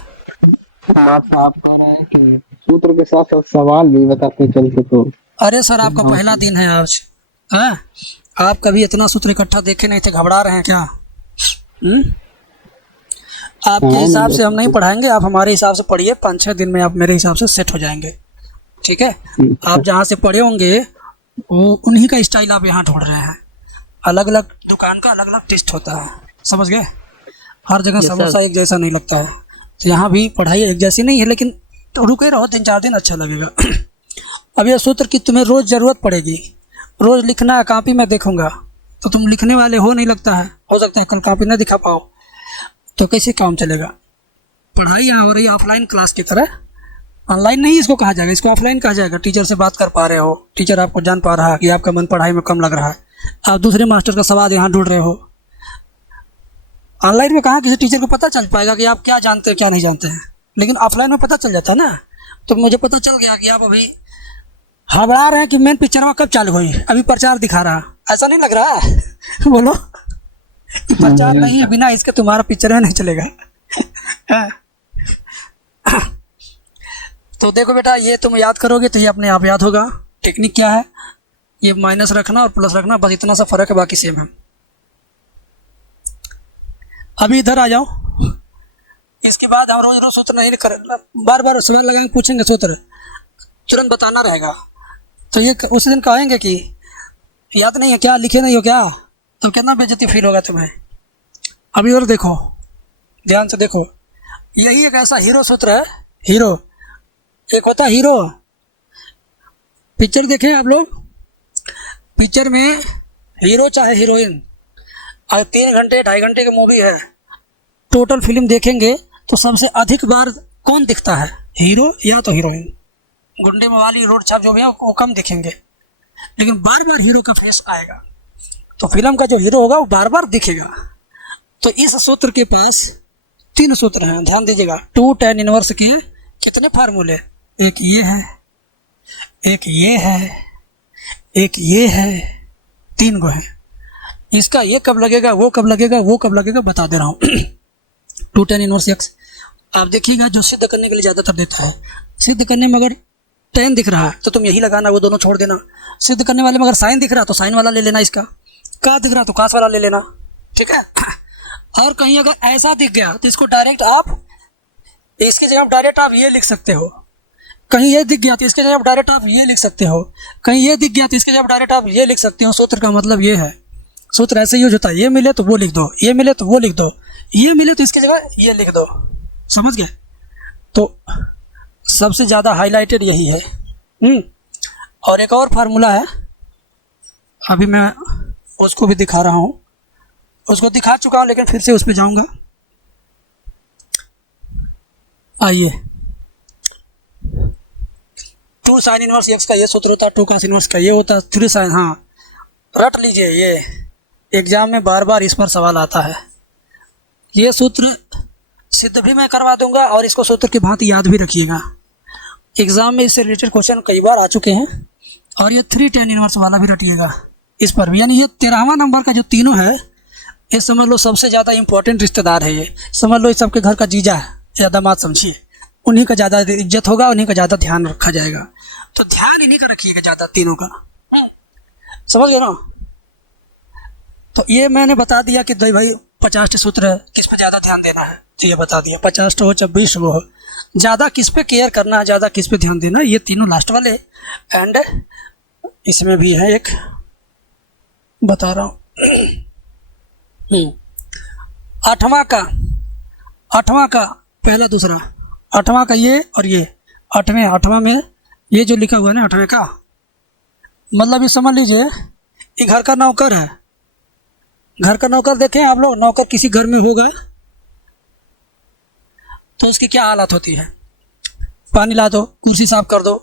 आप कह रहे हैं कि सूत्र के साथ साथ सवाल भी बताते चलते तो। अरे सर, आपका पहला दिन है आज, है? आप कभी इतना सूत्र इकट्ठा देखे नहीं थे, घबरा रहे हैं क्या? आपके हिसाब से हम नहीं पढ़ाएंगे, आप हमारे हिसाब से पढ़िए, 5-6 दिन में आप मेरे हिसाब से सेट हो जाएंगे। ठीक है? आप जहाँ से पढ़े होंगे वो उन्हीं का स्टाइल आप यहाँ ढूंढ रहे हैं। अलग अलग दुकान का अलग अलग टेस्ट होता है, समझ गए? हर जगह समोसा एक जैसा नहीं लगता है। तो यहाँ भी पढ़ाई एक जैसी नहीं है, लेकिन तो रुके रहो 3-4 दिन, अच्छा लगेगा। अब ये सूत्र की तुम्हें रोज़ ज़रूरत पड़ेगी, रोज़ लिखना है, कॉपी में देखूँगा। तो तुम लिखने वाले हो नहीं लगता है, हो सकता है कल कॉपी ना दिखा पाओ, तो कैसे काम चलेगा। पढ़ाई यहाँ हो रही है ऑफलाइन क्लास की तरह, ऑनलाइन नहीं इसको कहा जाएगा, इसको ऑफलाइन कहा जाएगा। टीचर से बात कर पा रहे हो, टीचर आपको जान पा रहा है कि आपका मन पढ़ाई में कम लग रहा है, आप दूसरे मास्टर का सवाल यहाँ ढूंढ रहे हो। ऑनलाइन में कहाँ किसी टीचर को पता चल पाएगा कि आप क्या जानते हैं क्या नहीं जानते हैं, लेकिन ऑफलाइन में पता चल जाता है ना। तो मुझे पता चल गया कि आप अभी हड़बड़ा रहे हैं कि मेन पिक्चर में कब चालू हुई, अभी प्रचार दिखा रहा, ऐसा नहीं लग रहा है? बोलो कि प्रचार नहीं है, बिना इसके तुम्हारा पिक्चर में नहीं चलेगा। तो देखो बेटा, ये तुम याद करोगे तो ये अपने आप याद होगा। टेक्निक क्या है, ये माइनस रखना और प्लस रखना, बस इतना सा फर्क है, बाकी सेम है। अभी इधर आ जाओ। इसके बाद हम रोज रोज सूत्र नहीं कर, बार बार सवाल लगाएंगे, पूछेंगे सूत्र, तुरंत बताना रहेगा। तो ये उस दिन कहेंगे कि याद नहीं है क्या, लिखे नहीं हो क्या, तो कितना बेइज्जती फील होगा तुम्हें। अभी और देखो, ध्यान से देखो, यही एक ऐसा हीरो सूत्र है। हीरो एक होता है हीरो। पिक्चर देखें आप लोग, पिक्चर में हीरो चाहे हीरोइन, और 3 घंटे 2.5 घंटे की मूवी है, टोटल फिल्म देखेंगे तो सबसे अधिक बार कौन दिखता है, हीरो या तो हीरोइन। गुंडे मवाली रोड छाप जो भी है वो कम दिखेंगे, लेकिन बार बार हीरो का फेस आएगा। तो फिल्म का जो हीरो होगा वो बार बार दिखेगा। तो इस सूत्र के पास 3 सूत्र हैं, ध्यान दीजिएगा। 2 tan इनवर्स के कितने फार्मूले, एक ये है, एक ये है, एक ये है, 3 गो है। इसका ये कब लगेगा, वो कब लगेगा, वो कब लगेगा, बता दे रहा हूँ। 2 tan इनवर्स x आप देखिएगा, जो सिद्ध करने के लिए ज़्यादातर देता है। सिद्ध करने में अगर tan दिख रहा है तो तुम यही लगाना, वो दोनों छोड़ देना। सिद्ध करने वाले में अगर साइन दिख रहा तो साइन वाला ले लेना, इसका का दिख रहा तो कास वाला ले लेना, ठीक है। और कहीं अगर ऐसा दिख गया तो इसको डायरेक्ट आप, इसकी जगह डायरेक्ट आप ये लिख सकते हो। कहीं ये दिख गया तो इसके जगह डायरेक्ट आप ये लिख सकते हो। कहीं ये दिख गया तो इसके जगह डायरेक्ट आप ये लिख सकते हो। सूत्र का मतलब ये है, सूत्र ऐसे यूज होता है, ये मिले तो वो लिख दो, ये मिले तो वो लिख दो, ये मिले तो इसकी जगह ये लिख दो, समझ गए। तो सबसे ज़्यादा हाईलाइटेड यही है। और एक और फार्मूला है, अभी मैं उसको भी दिखा रहा हूँ, उसको दिखा चुका हूँ लेकिन फिर से उस पर जाऊँगा। आइए, 2 sin इनवर्स x का ये सूत्र होता है, 2 cos इनवर्स का ये होता है, 3 sin, हाँ रट लीजिए, ये एग्जाम में बार बार इस पर सवाल आता है। ये सूत्र सिद्ध भी मैं करवा दूंगा और इसको सूत्र की भांति याद भी रखिएगा। एग्जाम में इससे रिलेटेड क्वेश्चन कई बार आ चुके हैं। और ये 3 tan इनवर्स वाला भी रटिएगा इस पर भी, यानी ये 13वां नंबर का जो तीनों है, ये समझ लो सबसे ज़्यादा इंपॉर्टेंट रिश्तेदार है। ये समझ लो इस सबके घर का जीजा है या दामाद समझिए, उन्हीं का ज़्यादा इज्जत होगा, उन्हीं का ज़्यादा ध्यान रखा जाएगा। तो ध्यान इन्हीं का रखिएगा ज़्यादा, तीनों का, समझ गए ना। तो ये मैंने बता दिया कि भाई 50 सूत्र है, किस पे ज़्यादा ध्यान देना है, तो ये बता दिया। 50 हो 26 हो, ज़्यादा किस पे केयर करना है, ज़्यादा किस पे ध्यान देना, ये तीनों लास्ट वाले। एंड इसमें भी है एक, बता रहा हूँ, 8वां का पहला दूसरा, 8वां का ये और ये, 8वां में ये जो लिखा हुआ है ना 8वें का, मतलब ये समझ लीजिए ये घर का नौकर है। घर का नौकर देखें आप लोग, नौकर किसी घर में होगा तो उसकी क्या हालत होती है, पानी ला दो, कुर्सी साफ कर दो,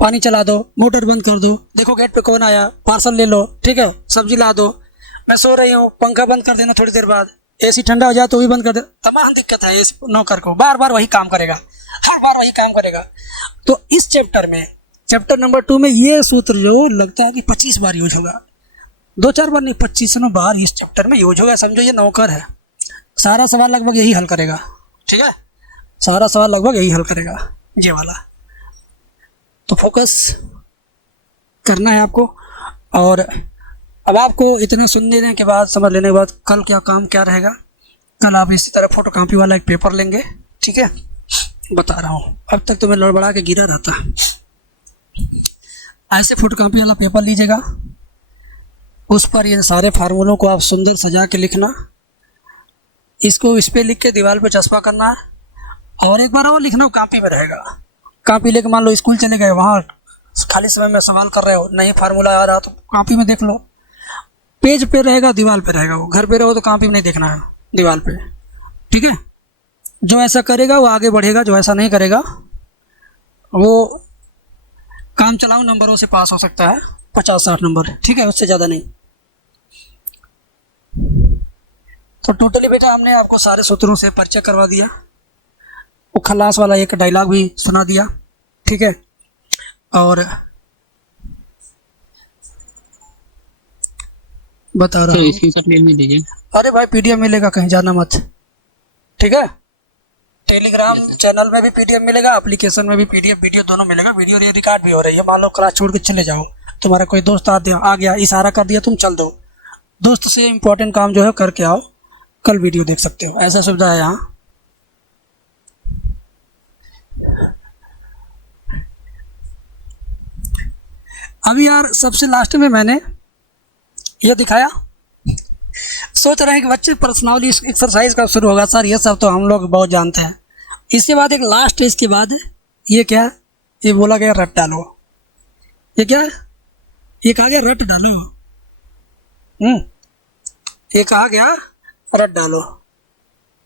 पानी चला दो, मोटर बंद कर दो, देखो गेट पे कौन आया, पार्सल ले लो, ठीक है, सब्जी ला दो, मैं सो रही हूँ, पंखा बंद कर देना थोड़ी देर बाद, एसी ठंडा हो जाए तो भी बंद कर दे। तमाम दिक्कत है इस नौकर को, बार बार वही काम करेगा, हर बार वही काम करेगा। तो इस चैप्टर में, चैप्टर नंबर 2 में ये सूत्र जो लगता है कि 25 बार यूज होगा, 2-4 बार नहीं, 25 बार इस चैप्टर में यूज होगा। समझो ये नौकर है, सारा सवाल लगभग यही हल करेगा, ठीक है, सारा सवाल लगभग यही हल करेगा, ये वाला। तो फोकस करना है आपको। और अब आपको इतना सुन लेने के बाद, समझ लेने के बाद, कल क्या काम क्या रहेगा, कल आप इसी तरह फोटोकॉपी वाला एक पेपर लेंगे, ठीक है, बता रहा हूँ। अब तक तो मैं लड़बड़ा के गिरा रहता, ऐसे फोटोकॉपी वाला पेपर लीजिएगा, उस पर ये सारे फार्मूलों को आप सुंदर सजा के लिखना। इसको इस पे लिख के दीवार पे चस्पा करना है और एक बार और लिखना, कॉपी में रहेगा। कॉपी लेके मान लो स्कूल चले गए, वहाँ खाली समय में सवाल कर रहे हो, नहीं फार्मूला आ रहा तो कॉपी में देख लो। पेज पे रहेगा, दीवार पे रहेगा, वो घर पे रहो तो कॉपी में नहीं देखना है, दीवार पे। ठीक है, जो ऐसा करेगा वो आगे बढ़ेगा, जो ऐसा नहीं करेगा वो काम चलाओ नंबरों से पास हो सकता है, 50-60 नंबर। ठीक है, उससे ज़्यादा नहीं। तो टोटली बेटा हमने आपको सारे सूत्रों से परिचय करवा दिया, वो खल्लास वाला एक डायलॉग भी सुना दिया। ठीक है, और बता रहा हूँ। स्क्रीनशॉट ले दीजिए। अरे भाई पीडीएफ मिलेगा, कहीं जाना मत। ठीक है, टेलीग्राम चैनल में भी पीडीएफ मिलेगा, एप्लीकेशन में भी पीडीएफ वीडियो दोनों मिलेगा। वीडियो ये रिकॉर्ड भी हो रही है। मान लो क्लास छोड़ के चले जाओ, तुम्हारा कोई दोस्त आ गया, इशारा कर दिया, तुम चल दो, दोस्त से इम्पोर्टेंट काम जो है करके आओ, कल वीडियो देख सकते हो। ऐसा सुविधा है यहाँ। अभी यार सबसे लास्ट में मैंने ये दिखाया, सोच रहे हैं कि बच्चे पर्सनालिटी एक्सरसाइज का शुरू होगा सर, ये सब तो हम लोग बहुत जानते हैं। इसके बाद एक लास्ट है, इसके बाद ये क्या है, ये बोला गया रट डालो। ये क्या है, ये कहा गया रट डालो। ये कहा गया रट डालो।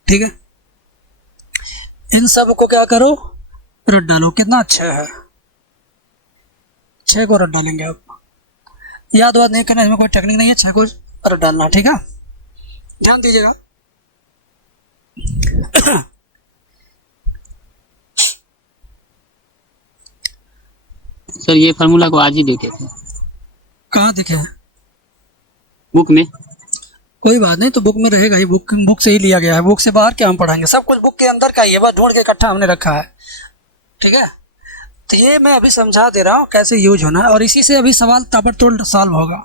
ठीक है, इन सब को क्या करो, रट डालो। कितना अच्छा है, 6 को रट डालेंगे आप। याद वाद नहीं करना, इसमें कोई टेक्निक नहीं है, 6 को रट डालना। ठीक है, ध्यान दीजिएगा। सर ये फार्मूला को आज ही देखे थे कहाँ दिखे हैं? बुक में। कोई बात नहीं, तो बुक में रहेगा ही, बुक से ही लिया गया है। बुक से बाहर क्या हम पढ़ाएंगे, सब कुछ बुक के अंदर का ही है, बस ढूंढ के इकट्ठा हमने रखा है। ठीक है, तो ये मैं अभी समझा दे रहा हूँ कैसे यूज होना है, और इसी से अभी सवाल ताबड़तोड़ सॉल्व होगा।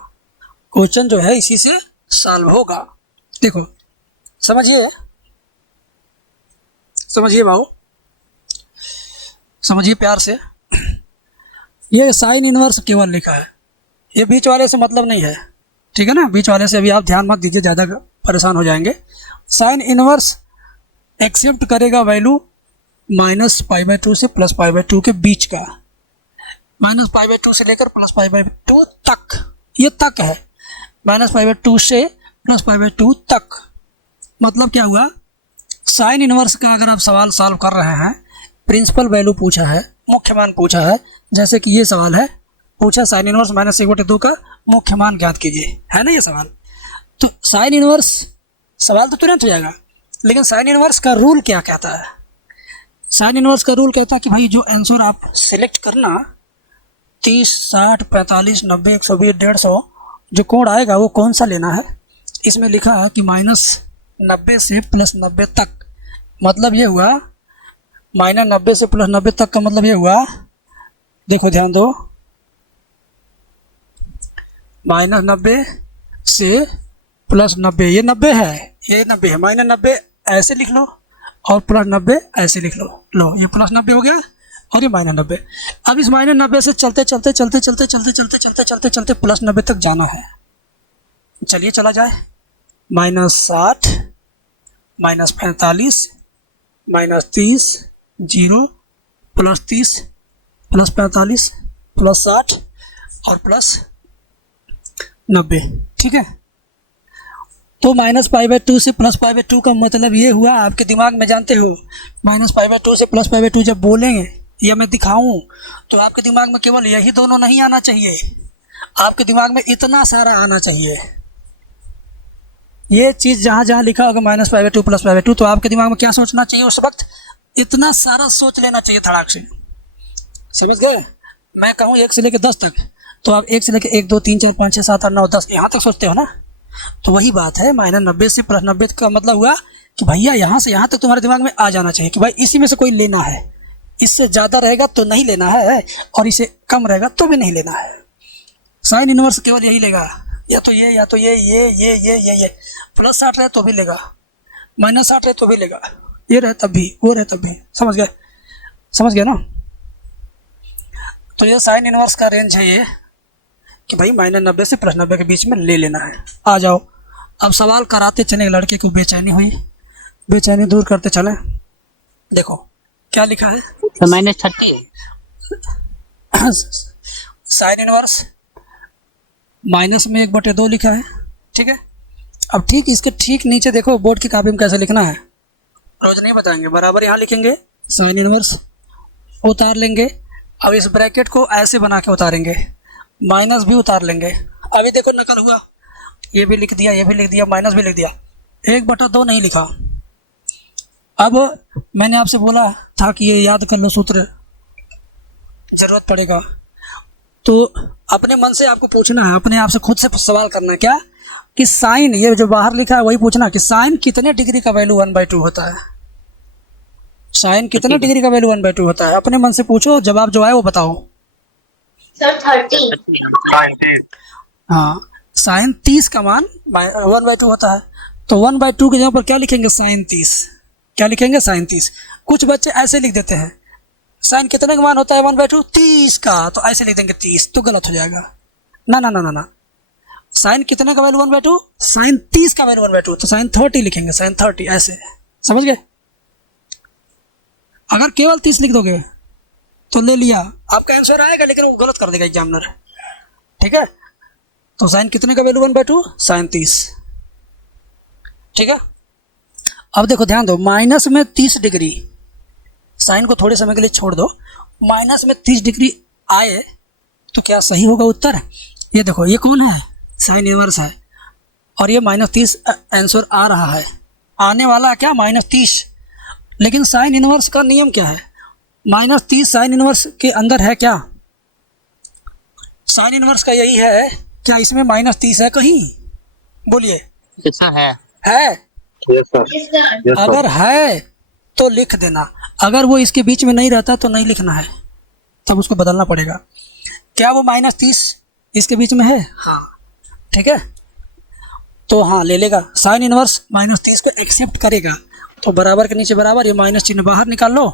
क्वेश्चन जो है इसी से सॉल्व होगा। देखो समझिए, समझिए बाबू, समझिए प्यार से। ये साइन इनवर्स केवल लिखा है, ये बीच वाले से मतलब नहीं है। ठीक है ना, बीच वाले से अभी आप ध्यान मत दीजिए, ज़्यादा परेशान हो जाएंगे। साइन इनवर्स एक्सेप्ट करेगा वैल्यू -π/2 से +π/2 के बीच का, -π/2 से लेकर +π/2 तक, ये तक है, -π/2 से +π/2 तक। मतलब क्या हुआ, साइन इनवर्स का अगर आप सवाल सॉल्व कर रहे हैं, प्रिंसिपल वैल्यू पूछा है, मुख्य मान पूछा है, जैसे कि ये सवाल है, पूछा साइन इनवर्स -1/2 का मुख्य मान ज्ञात कीजिए, है ना ये सवाल। तो साइन इनवर्स सवाल तो तुरंत हो जाएगा, लेकिन साइन इनवर्स का रूल क्या कहता है? साइन इनवर्स का रूल कहता है कि भाई जो आंसर आप सिलेक्ट करना, 30, 60, 45, 90, 120, 150 जो कोण आएगा वो कौन सा लेना है। इसमें लिखा है कि -90 से +90 तक, मतलब ये हुआ -90 से +90 तक का मतलब ये हुआ, देखो ध्यान दो, -90 से +90, ये 90 है, ये 90 है, -90 ऐसे लिख लो और +90 ऐसे लिख लो। लो ये +90 हो गया और ये -90। अब इस -90 से चलते चलते चलते चलते चलते चलते चलते चलते चलते +90 तक जाना है। चलिए चला जाए, -60, -45, -30, 0, +30, +45, +60 और +90। ठीक है, तो -π/2 से +π/2 का मतलब ये हुआ, आपके दिमाग में जानते हो, -π/2 से +π/2 जब बोलेंगे या मैं दिखाऊं तो आपके दिमाग में केवल यही दोनों नहीं आना चाहिए, आपके दिमाग में इतना सारा आना चाहिए। ये चीज़ जहाँ जहाँ लिखा होगा -π/2 +π/2, तो आपके दिमाग में क्या सोचना चाहिए उस वक्त, इतना सारा सोच लेना चाहिए धड़ाक से। समझ गए? मैं कहूँ 1 से लेकर 10 तक, तो आप 1 से लेकर 1, 2, 3, 4, 5, 6, 7, 8, 9, 10 यहाँ तक सोचते हो ना। तो वही बात है, -90 से +90 का मतलब हुआ कि भैया यहाँ से यहाँ तक तुम्हारे दिमाग में आ जाना चाहिए कि भाई इसी में से कोई लेना है, इससे ज़्यादा रहेगा तो नहीं लेना है, और इससे कम रहेगा तो भी नहीं लेना है। साइन इनवर्स केवल यही लेगा, या तो ये, या तो ये +60 रहे तो भी लेगा, -60 रहे तो भी लेगा, ये रहे तब भी, वो रहे तब भी। समझ गए? समझ गए ना? तो ये साइन इनवर्स का रेंज है ये, कि भाई -90 से +90 के बीच में ले लेना है। आ जाओ, अब सवाल कराते चले, लड़के को बेचैनी हुई, बेचैनी दूर करते चलें। देखो क्या लिखा है, सर -30 साइन इनवर्स माइनस में 1/2 लिखा है, ठीक है। अब ठीक इसके ठीक नीचे देखो बोर्ड की कॉपी में कैसे लिखना है, रोज नहीं बताएंगे, बराबर यहाँ लिखेंगे साइन इनवर्स, उतार लेंगे। अब इस ब्रैकेट को ऐसे बना के उतारेंगे, माइनस भी उतार लेंगे। अभी देखो नकल हुआ, ये भी लिख दिया, ये भी लिख दिया, माइनस भी लिख दिया, 1/2 नहीं लिखा। अब मैंने आपसे बोला था कि ये याद कर लो सूत्र, जरूरत पड़ेगा तो अपने मन से आपको पूछना है, अपने आप से खुद से सवाल करना है क्या कि साइन, ये जो बाहर लिखा है वही पूछना कि साइन कितने डिग्री का वैल्यू 1/2 होता है। साइन कितने डिग्री का वैल्यू 1/2 होता है, अपने मन से पूछो, जवाब जो आए वो बताओ। सर 30। हाँ, साइन 30 का मान 1/2 होता है, तो 1/2 की जगह पर क्या लिखेंगे, साइन 30। क्या लिखेंगे, साइन 30। कुछ बच्चे ऐसे लिख देते हैं, साइन कितने का मान होता है 1/2, 30 का, तो ऐसे लिख देंगे 30, तो गलत हो जाएगा। ना ना ना ना ना, साइन कितने का वैल्यू 1/2, साइन 30 का वैल्यू 1/2, तो साइन 30 लिखेंगे, साइन 30 ऐसे, समझ गए। अगर केवल 30 लिख दोगे तो ले लिया, आपका आंसर आएगा लेकिन वो गलत कर देगा एग्जामिनर, ठीक है। तो साइन कितने का वैल्यू 1/2, साइन 30, ठीक है। अब देखो ध्यान दो, माइनस में 30 डिग्री, साइन को थोड़े समय के लिए छोड़ दो, माइनस में 30 डिग्री आए तो क्या सही होगा उत्तर। ये देखो ये कौन है, साइन इनवर्स है, और ये -30 आंसर आ रहा है, आने वाला है क्या -30। लेकिन साइन इनवर्स का नियम क्या है, -30 साइन इनवर्स के अंदर है क्या, साइन इनवर्स का यही है, क्या इसमें -30 है कहीं, बोलिए। सर है। Yes sir. अगर है तो लिख देना, अगर वो इसके बीच में नहीं रहता तो नहीं लिखना है, तब उसको बदलना पड़ेगा। क्या वो -30 इसके बीच में है, हाँ ठीक है, तो हाँ ले लेगा, साइन इनवर्स -30 को एक्सेप्ट करेगा, तो बराबर के नीचे बराबर, ये माइनस चिन्ह बाहर निकाल लो,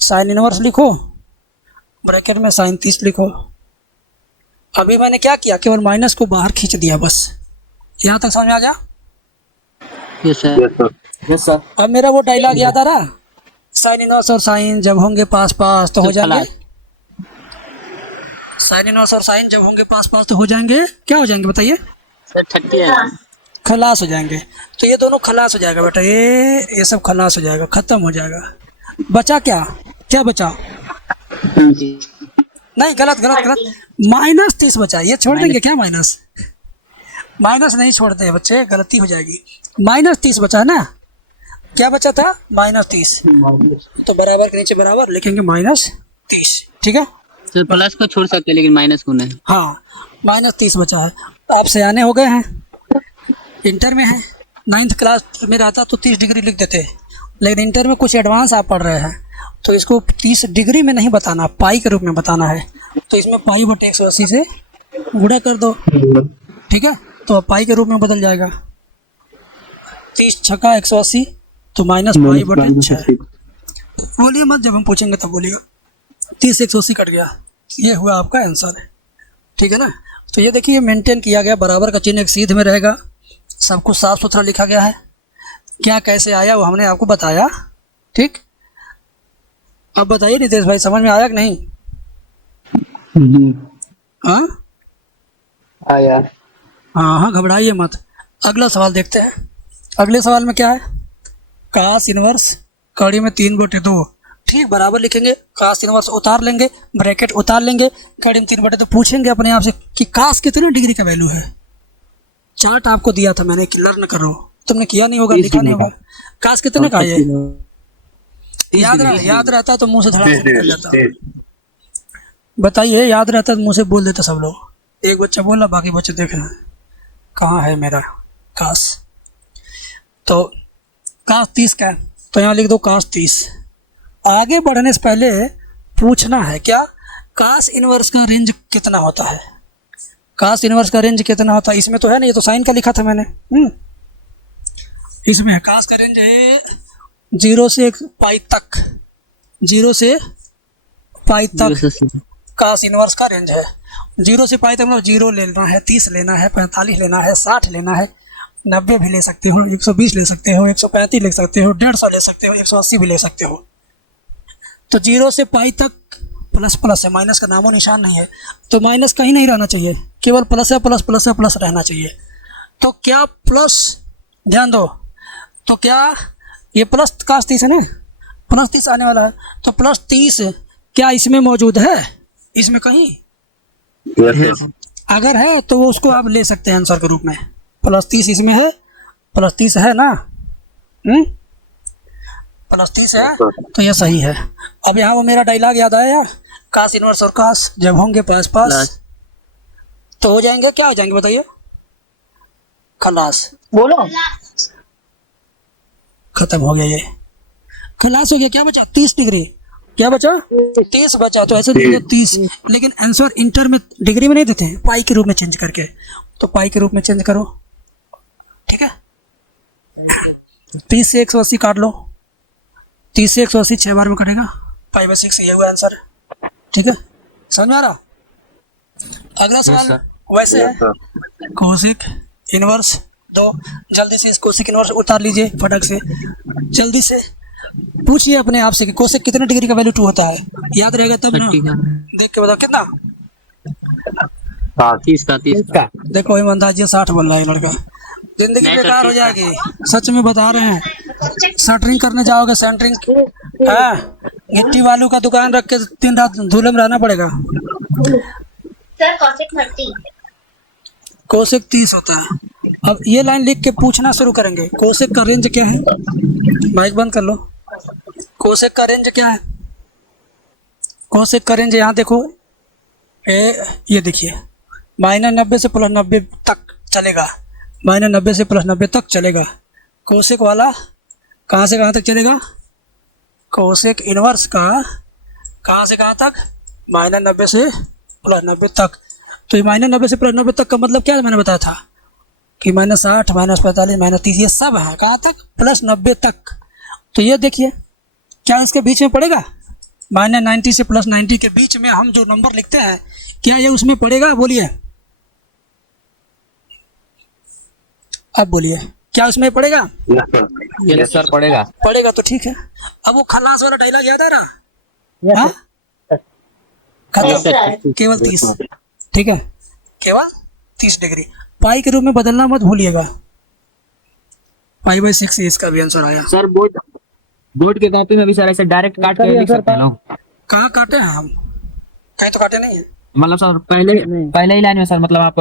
साइन इनवर्स लिखो, ब्रैकेट में साइन 30 लिखो। अभी मैंने क्या किया, केवल माइनस को बाहर खींच दिया, बस। यहाँ तक समझ में आ गया। Yes sir. Yes sir. अब मेरा वो डायलॉग याद आ रहा, साइन इनवर्स और साइन जब होंगे पास पास तो हो जाएंगे, साइन इनवर्स और साइन जब होंगे पास पास तो हो जाएंगे, क्या हो जाएंगे बताइए, सर 30 है। खलास हो जाएंगे। तो ये दोनों खलास हो जाएगा बेटा, ये सब खलास हो जाएगा, खत्म हो जाएगा। बचा क्या, क्या बचा, नहीं गलत गलत गलत, -30 बचा, ये छोड़ देंगे क्या, माइनस नहीं छोड़ते हैं बच्चे, गलती हो जाएगी। -30 बचा है ना, क्या बचा था, -30, तो बराबर के नीचे बराबर लिखेंगे -30, ठीक है। सर प्लस को छोड़ सकते हैं लेकिन माइनस को नहीं। हाँ, -30 बचा है। आप सयाने हो गए हैं, इंटर में है, 9th क्लास में रहता तो 30 डिग्री लिख देते, लेकिन इंटर में कुछ एडवांस आप पढ़ रहे हैं तो इसको 30 डिग्री में नहीं बताना, पाई के रूप में बताना है, तो इसमें π/180 से गुणा कर दो, ठीक है, तो पाई के रूप में बदल जाएगा। 30 छक्का 180, तो -π/6। बोलिए मत, जब हम पूछेंगे तब बोलिएगा। 30 180 कट गया, ये हुआ आपका आंसर, ठीक है ना। तो ये देखिए मेंटेन किया गया, बराबर का चिन्ह एक सीध में रहेगा, सब कुछ साफ सुथरा लिखा गया है, क्या कैसे आया वो हमने आपको बताया, ठीक। अब बताइए नितेश भाई, समझ में आया कि नहीं, हाँ आया। हाँ हाँ, घबराइए मत। अगला सवाल देखते हैं। अगले सवाल में क्या है, कास इनवर्स कड़ी में 3/2, ठीक, बराबर लिखेंगे, कास इनवर्स उतार लेंगे, ब्रैकेट उतार लेंगे, कड़ी में 3/2, तो पूछेंगे अपने आप से कि कास कितने डिग्री का वैल्यू है। चार्ट आपको दिया था मैंने, लर्न करो, तुमने किया नहीं होगा, लिखा नहीं होगा, कास कितने का है, याद रहता तो मुंह से थोड़ा निकल जाता। बताइए, याद रहता तो मुंह से बोल देता सब लोग, एक बच्चा बोला बाकी बच्चे देख रहे हैं कहाँ है मेरा कास। तो कास 30 का है, तो यहाँ लिख दो कास 30। आगे बढ़ने से पहले पूछना है क्या, कास इनवर्स का रेंज कितना होता है, कास इनवर्स का रेंज कितना होता है। इसमें तो है ना, ये तो साइन का लिखा था मैंने, इसमें है कास का रेंज है 0 से पाई तक, 0 से पाई तक कास इनवर्स का रेंज है। 0 से पाई तक मतलब 0 लेना है, 30 लेना है, 45 लेना है, 60 लेना है, 90 भी ले सकते हो, 120 ले सकते हो, 135 ले सकते हो, 150 ले सकते हो, 180 भी ले सकते हो। तो 0 से पाई तक प्लस प्लस है, माइनस का नामो निशान नहीं है। तो माइनस कहीं नहीं रहना चाहिए, केवल प्लस है, प्लस प्लस है, प्लस रहना चाहिए। तो क्या प्लस, ध्यान दो, तो क्या ये प्लस का 30 है ना, प्लस 30 आने वाला है। तो प्लस 30 क्या इसमें मौजूद है, इसमें कहीं? अगर है तो वो उसको आप ले सकते हैं आंसर के रूप में। प्लस 30 इसमें है, प्लस 30 है ना, प्लस 30 है, तो ये सही है। अब यहाँ वो मेरा डायलॉग याद आया, काश इनवर्स और काश जब होंगे पास पास तो हो जाएंगे, क्या हो जाएंगे बताइए? खलास। बोलो। खत्म हो गया, ये खलास हो गया। क्या बचा? 30 डिग्री। क्या बचा? 30 बचा। तो ऐसे लिख दो 30, लेकिन आंसर इंटर में डिग्री में नहीं देते हैं, पाई के रूप में चेंज करके। तो पाई के रूप में चेंज करो, ठीक है। 30 से 180 काट लो, 30 से 180 6 बार में कटेगा, पाई बाई 6 ये हुआ आंसर, ठीक है। समझ में आ रहा? अगला सवाल वैसे है, कोसिक इनवर्स 2। जल्दी से इस कोसिक इनवर्स उतार लीजिए फटक से, जल्दी से पूछिए अपने आप से कि कोसेक कितने डिग्री का वैल्यू 2 होता है। याद रहेगा तब ना, देख के बताओ कितना। 30 का। देखो ईमानदार जी 60 बोल रहा है लड़का, जिंदगी बेकार हो जाएगी, सच में बता रहे हैं। सेंटरिंग करने जाओगे, सेंटरिंग, हाँ, गिट्टी बालू का दुकान रख के दिन रात धूले में रहना पड़ेगा। Sir cosec 30। कोसेक 30 होता है। अब ये लाइन लिख के पूछना शुरू करेंगे, कोसेक का रेंज क्या है? माइक बंद कर लो। कोसेक का रेंज क्या है? कोसेक का रेंज यहाँ देखो, ये देखिए, -90 से +90 तक चलेगा, -90 से +90 तक चलेगा। कोसेक वाला कहाँ से कहाँ तक चलेगा? कोसेक इनवर्स का कहाँ से कहाँ तक? -90 से +90 तक। तो ये -90 से +90 तक का मतलब क्या मैंने बताया था कि -60, -45, -30 ये सब है कहाँ तक? +90 तक। तो ये देखिए, क्या इसके बीच में पड़ेगा? -90 से +90 के बीच में हम जो नंबर लिखते हैं, क्या ये उसमें पड़ेगा? बोलिए, अब बोलिए, क्या उसमें पड़ेगा? यस सर, पड़ेगा। पड़ेगा तो ठीक है। अब वो खलास वाला डायलॉग याद आ रहा? हाँ? खत्म, केवल 30, ठीक है, केवल 30 डिग्री। पाई के रूप में बदलना मत भूलिएगा। पाई बाई 6 इसका भी आंसर आया। सर बोर्ड के कॉपी में भी सर ऐसे डायरेक्ट काट के लिख सकते हैं ना? कहाँ काटे हैं हम? कहीं तो काटे नहीं है। मतलब सर पहले ही लाइन में सर, मतलब आप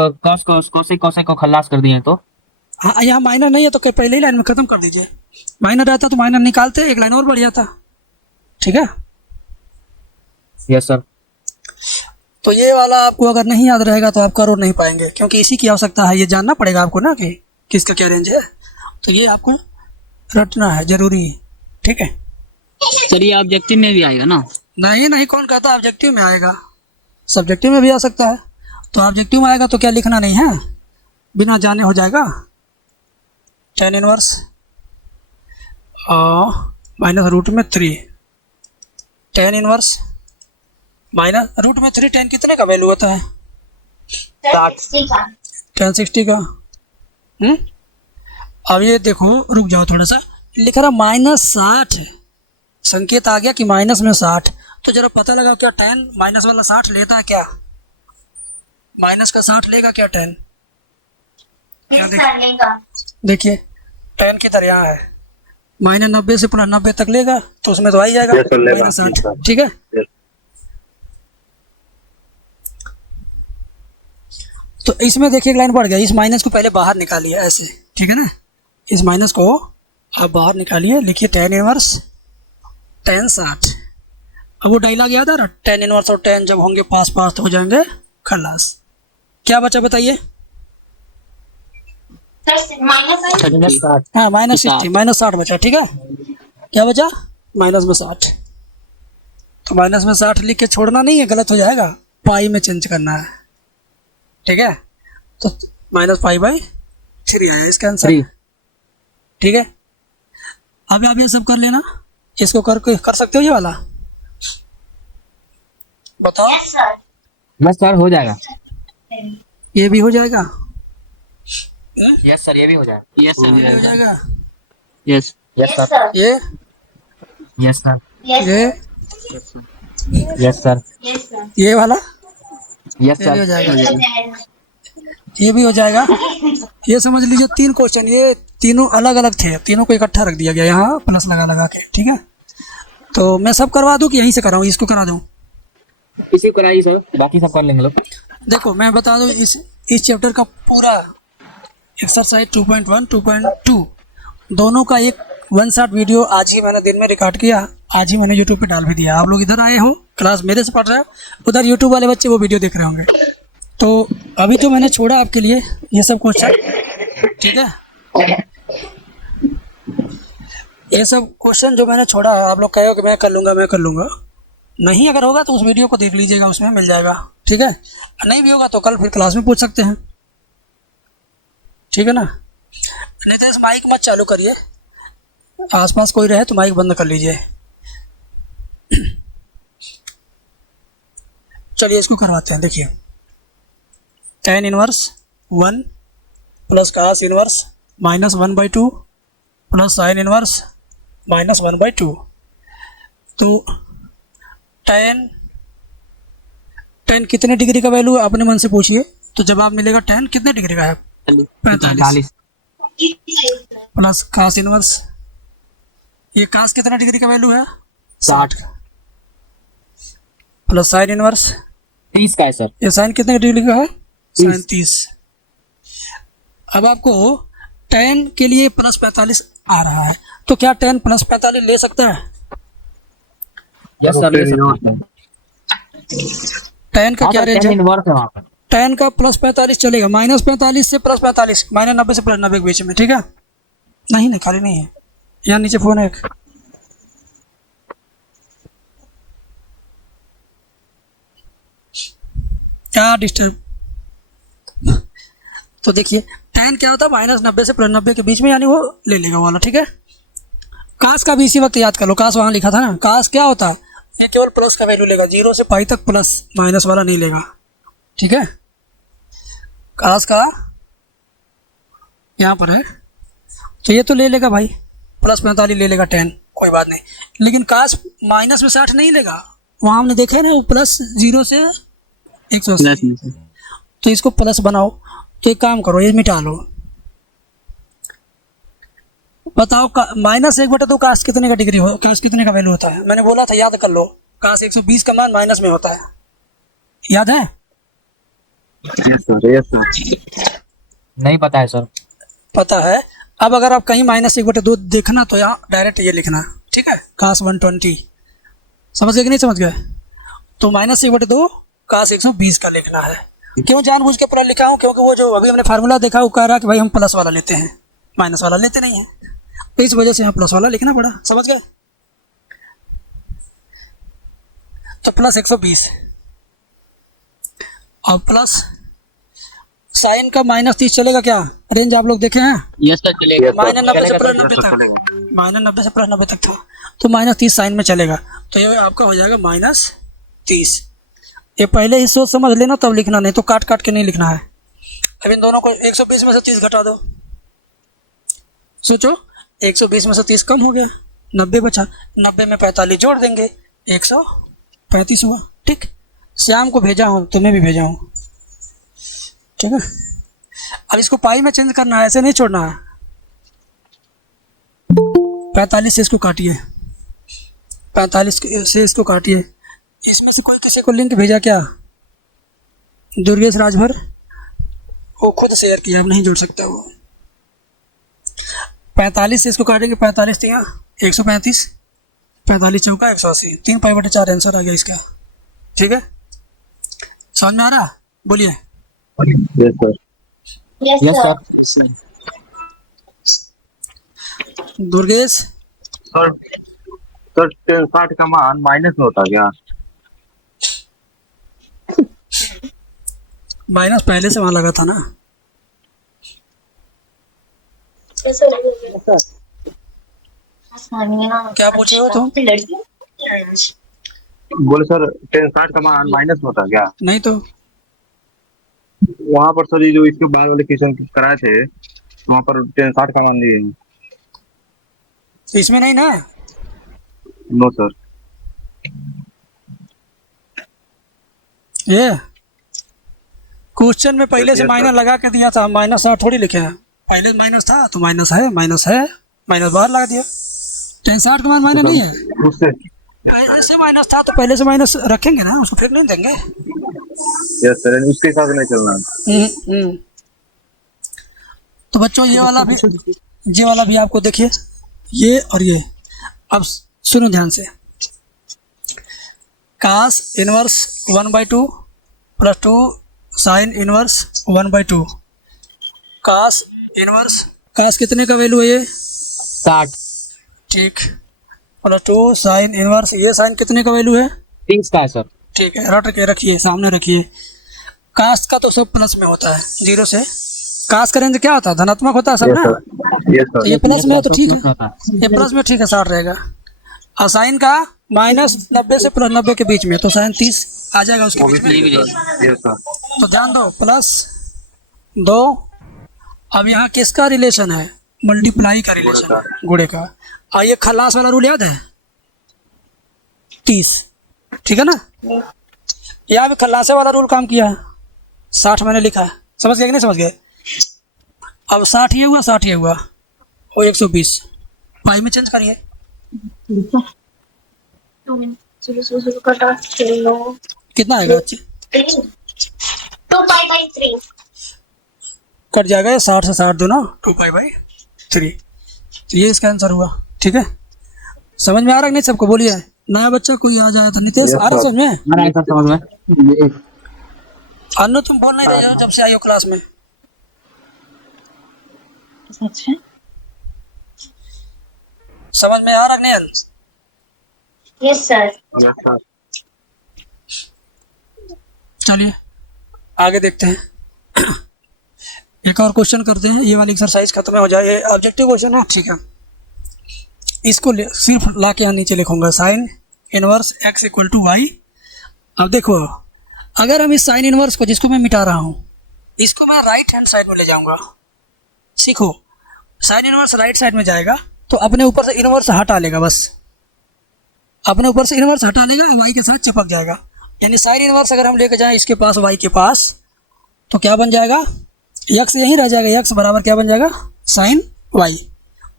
कोसेक को खल्लास कर दिए तो? हाँ, यहाँ माइनर नहीं है तो पहले ही लाइन में खत्म कर दीजिए। माइनर रहता तो माइनर निकालते, एक लाइन और बढ़ जाता, ठीक है। Yes sir. तो ये वाला आपको अगर नहीं याद रहेगा तो आप कर नहीं पाएंगे, क्योंकि इसी की आवश्यकता है, ये जानना पड़ेगा आपको ना कि किसका क्या रेंज है। तो ये आपको रटना है, जरूरी, ठीक है। सर ये ऑब्जेक्टिव में भी आएगा ना? नहीं, कौन कहता ऑब्जेक्टिव में आएगा? सब्जेक्टिव में भी आ सकता है। तो ऑब्जेक्टिव में आएगा तो क्या लिखना नहीं है, बिना जाने हो जाएगा। tan inverse -√3, tan inverse -√3, tan कितने का वैल्यू होता है? 60 का। tan 60 का। अब ये देखो, रुक जाओ थोड़ा सा, लिख रहा -60, संकेत आ गया कि माइनस में 60। तो जरा पता लगा क्या tan माइनस वाला 60 लेता है क्या? माइनस का 60 लेगा क्या tan? देखिए tan किधर यहाँ है, -90 से +90 तक लेगा तो उसमें तो आ ही जाएगा -60, ठीक है। तो इसमें देखिए एक लाइन बढ़ गया, इस माइनस को पहले बाहर निकालिए ऐसे, ठीक है ना। इस माइनस को आप बाहर निकालिए, लिखिए tan इनवर्स tan 60। अब वो डायलॉग याद आ रहा, tan इनवर्स और tan जब होंगे पास पास तो हो जाएंगे खलास। क्या बचा बताइए? -60। हाँ, -60 बचा, ठीक है। क्या बचा? -60। तो -60 लिख के छोड़ना नहीं है, गलत हो जाएगा, पाई में चेंज करना है, ठीक है। तो -π/3 आया इसका आंसर, ठीक है। अब आप ये सब कर लेना, इसको कर सकते हो ये वाला, बताओ। Yes, sir. बस सर हो जाएगा। ये भी हो जाएगा, यस सर, ये भी हो जाएगा। यस ये हो जाएगा। Yes yes Yes, sir. sir. ये यस सर। Yes, ये sir. Yes sir. Yes, sir. ये वाला यस ये भी हो सर। जाएगा। हो जाएगा। ये भी हो जाएगा। ये समझ लीजिए 3 क्वेश्चन, ये तीनों अलग अलग थे, तीनों को इकट्ठा रख दिया गया यहाँ प्लस लगा लगा के, ठीक है। तो मैं सब करवा दूं कि यहीं से कराऊं, इसको करा दूं? इसी को कराइए सर, बाकी सब कर लेंगे लोग। देखो मैं बता दूं, इस चैप्टर का पूरा एक्सरसाइज 2.1 2.2 दोनों का एक वन शॉट वीडियो आज ही मैंने दिन में रिकॉर्ड किया, आज ही मैंने यूट्यूब पे डाल भी दिया। आप लोग इधर आए हो, क्लास मेरे से पढ़ रहे हो, उधर यूट्यूब वाले बच्चे वो वीडियो देख रहे होंगे। तो अभी जो मैंने छोड़ा आपके लिए ये सब क्वेश्चन, ठीक है, ये सब क्वेश्चन जो मैंने छोड़ा है, आप लोग कहे हो कि मैं कर लूँगा, नहीं अगर होगा तो उस वीडियो को देख लीजिएगा, उसमें मिल जाएगा, ठीक है। नहीं भी होगा तो कल फिर क्लास में पूछ सकते हैं, ठीक है ना। नितेश माइक मत चालू करिए, आसपास कोई रहे तो माइक बंद कर लीजिए। चलिए इसको करवाते हैं। देखिए tan inverse 1 plus cos inverse -1/2 plus sin inverse -1/2। तो tan कितने डिग्री का वैल्यू है अपने मन से पूछिए, तो जवाब मिलेगा tan कितने डिग्री का है? 45 प्लस cos इनवर्स, ये cos कितना डिग्री का वैल्यू है? 60 प्लस sin इनवर्स 30 का है सर। ये sin कितने डिग्री का है? sin 30। अब आपको tan के लिए प्लस 45 आ रहा है, तो क्या tan प्लस 45 ले सकता है? यस सर, ले सकते हैं। tan का क्या रेंज tan है? इनवर्स है वहाँ पर। tan का प्लस 45 चलेगा, -45 से प्लस 45, -90 से प्लस 90 के बीच में, ठीक है। नहीं खाली नहीं है, यहाँ नीचे फोन है एक। क्या डिस्टर्ब। तो देखिए tan क्या होता है, -90 से प्लस 90 के बीच में, यानी वो ले लेगा वाला, ठीक है। कास का भी इसी वक्त याद कर लो, कास वहाँ लिखा था ना, कास क्या होता है, ये केवल प्लस का वैल्यू लेगा, 0 से पाई तक प्लस माइनस वाला नहीं लेगा, ठीक है। कास का यहाँ पर है, तो ये तो ले लेगा भाई, प्लस 45 ले लेगा tan, कोई बात नहीं। लेकिन कास माइनस में 60 नहीं लेगा, वहाँ हमने देखा है ना, वो प्लस 0 से 180, तो इसको प्लस बनाओ। तो एक काम करो, ये मिटा लो, बताओ -1/2 तो कास कितने का डिग्री हो, कास कितने का वैल्यू होता है? मैंने बोला था, याद कर लो, कास 120 का मान माइनस में होता है, याद है? नहीं पता है सर। पता है। अब अगर आप कहीं -1/2 देखना तो यहाँ डायरेक्ट ये लिखना, ठीक है, कास 120, समझ गए कि नहीं समझ गए? तो -1/2 कास 120 का लिखना है। क्यों जानबूझ के पूरा लिखा हूँ? क्योंकि वो जो अभी हमने फार्मूला देखा वो कह रहा है कि भाई हम प्लस वाला लेते हैं, माइनस वाला लेते नहीं हैं, तो इस वजह से यहाँ प्लस वाला लिखना पड़ा, समझ गए? तो प्लस 120 और प्लस साइन का -30 चलेगा क्या? रेंज आप लोग देखे हैं? यस सर चलेगा। -90 से प्लस 90 तक, -90 से प्लस 90 तक था, तो -30 साइन में चलेगा, तो ये आपका हो जाएगा -30। ये पहले ही सोच समझ लेना, तब लिखना, नहीं तो काट काट के नहीं लिखना है। अब इन दोनों को 120 में से 30 घटा दो, सोचो 120 में से 30 कम हो गया, 90 बचा, 90 में 45 जोड़ देंगे, 135 हुआ, ठीक। श्याम को भेजा हूँ, तुम्हें भी भेजा हूँ, ठीक है। अब इसको पाई में चेंज करना है, ऐसे नहीं छोड़ना है। 45 से इसको काटिए, 45 से इसको काटिए। इसमें से कोई किसी को लिंक भेजा क्या? दुर्गेश राजभर, वो खुद शेयर किया, अब नहीं जोड़ सकता वो। 45 से इसको काटेंगे, 45 दिया 135, 45 चौका 180, 3π/4 आंसर आ गया इसका, ठीक है। समझ में आ रहा? बोलिए। Yes sir. Yes, yes sir. Sir. Durgesh, sir 60 का मान माइनस में होता क्या? माइनस पहले से वहाँ लगा था ना। Yes, sir. आसानी है ना। क्या पूछे हो तुम? लड़की? बोले सर 60 का मान माइनस में होता क्या? नहीं तो वहाँ पर सर ये जो इसके बाद वाले क्वेश्चन कराए थे वहाँ पर 60 का मान दिए। इसमें नहीं ना। No sir. ये क्वेश्चन में पहले से Yes, माइनस sir. लगा के दिया था, माइनस और थोड़ी लिखे हैं। पहले माइनस था तो माइनस है, माइनस है, माइनस बाहर लगा दिया। 60 का मान माइनस नहीं है। उससे पहले से माइनस था तो पहले से माइनस रखेंगे ना, उसको फिर नहीं देंगे। यस सर, उसके हिसाब से नहीं चलना। हम्म। तो बच्चों ये वाला भी आपको देखिए, ये और ये। अब सुनो ध्यान से। कास इनवर्स 1/2 प्लस 2 साइन इनवर्स 1/2। कास इनवर्स, कास कितने का वैल्यू है ये? 60। ठीक। प्लस 2 साइन इनवर्स, ये साइन कितने का वैल्यू है? 30 का है सर। ठीक है, रट के रखिए, सामने रखिए। कास का तो सब प्लस में होता है, 0 से। कास का रेंज क्या होता है? धनात्मक होता है सब यस ना। सर, यस तो सर। ये प्लस में है तो ठीक है, होता है। ये प्लस में ठीक है, 60 रहेगा। और साइन का -90 से +90 के बीच में, तो साइन 30 आ जाएगा उसके बीच में। Yes sir. तो ध्यान दो, +2। अब यहाँ किसका रिलेशन है? मल्टीप्लाई का रिलेशन है, गुणे का। और ये खलास वाला रूल याद है? 30, ठीक है ना। यहाँ भी खलासे वाला रूल काम किया है। 60 मैंने लिखा है, समझ गए कि नहीं समझ गए? अब 60 ये हुआ, 60 ये हुआ, वो 120 पाई में चेंज करिए। 0 कटा 3 कितना आएगा बच्चे? 2π/3 कट जाएगा 60 से 60 दो ना, 2π/3। तो ये इसका आंसर हुआ, ठीक है। समझ में आ रहा है कि नहीं सबको? बोलिए, नया बच्चा कोई आ जाए तो। नितेश आ रहा है समझ में? आ रहा है सर समझ में। ये अन्नू तुम बोल नहीं रहे हो जब से आई हो क्लास में। समझ में आ रहा है कि नहीं? Yes sir. Yes sir. चलिए आगे देखते हैं। एक और क्वेश्चन करते हैं, ये वाली एक्सरसाइज खत्म हो जाए। ये ऑब्जेक्टिव क्वेश्चन है, ठीक है। इसको सिर्फ ला के यहाँ नीचे लिखूंगा, साइन इनवर्स x = y। अब देखो, अगर हम इस साइन इनवर्स को, जिसको मैं मिटा रहा हूँ, इसको मैं राइट हैंड साइड में ले जाऊंगा। सीखो, साइन इनवर्स राइट साइड में जाएगा तो अपने ऊपर से इनवर्स हटा लेगा, बस अपने ऊपर से इनवर्स हटा लेगा, y के साथ चिपक जाएगा। यानी साइन इनवर्स अगर हम लेके जाएं इसके पास, y के पास, तो क्या बन जाएगा? x यहीं रह जाएगा, x बराबर क्या बन जाएगा? Sine y।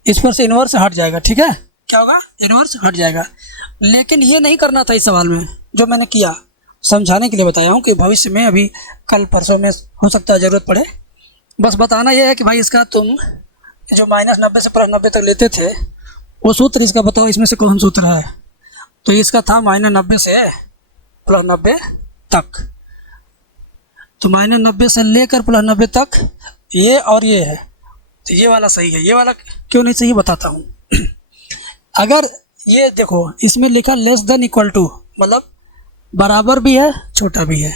इस पर से इनवर्स हट जाएगा, ठीक है। क्या होगा? इनवर्स हट जाएगा। लेकिन ये नहीं करना था इस सवाल में, जो मैंने किया समझाने के लिए बताया हूँ कि भविष्य में, अभी कल परसों में हो सकता है ज़रूरत पड़े। बस बताना ये है कि भाई इसका तुम जो -90 से +90 तक लेते थे, वो सूत्र इसका बताओ, इसमें से कौन सूत्र है? तो इसका था -90 से +90 तक। तो -90 से लेकर +90 तक ये और ये है, तो ये वाला सही है। ये वाला क्यों नहीं सही बताता हूँ। अगर ये देखो, इसमें लिखा <= मतलब बराबर भी है, छोटा भी है।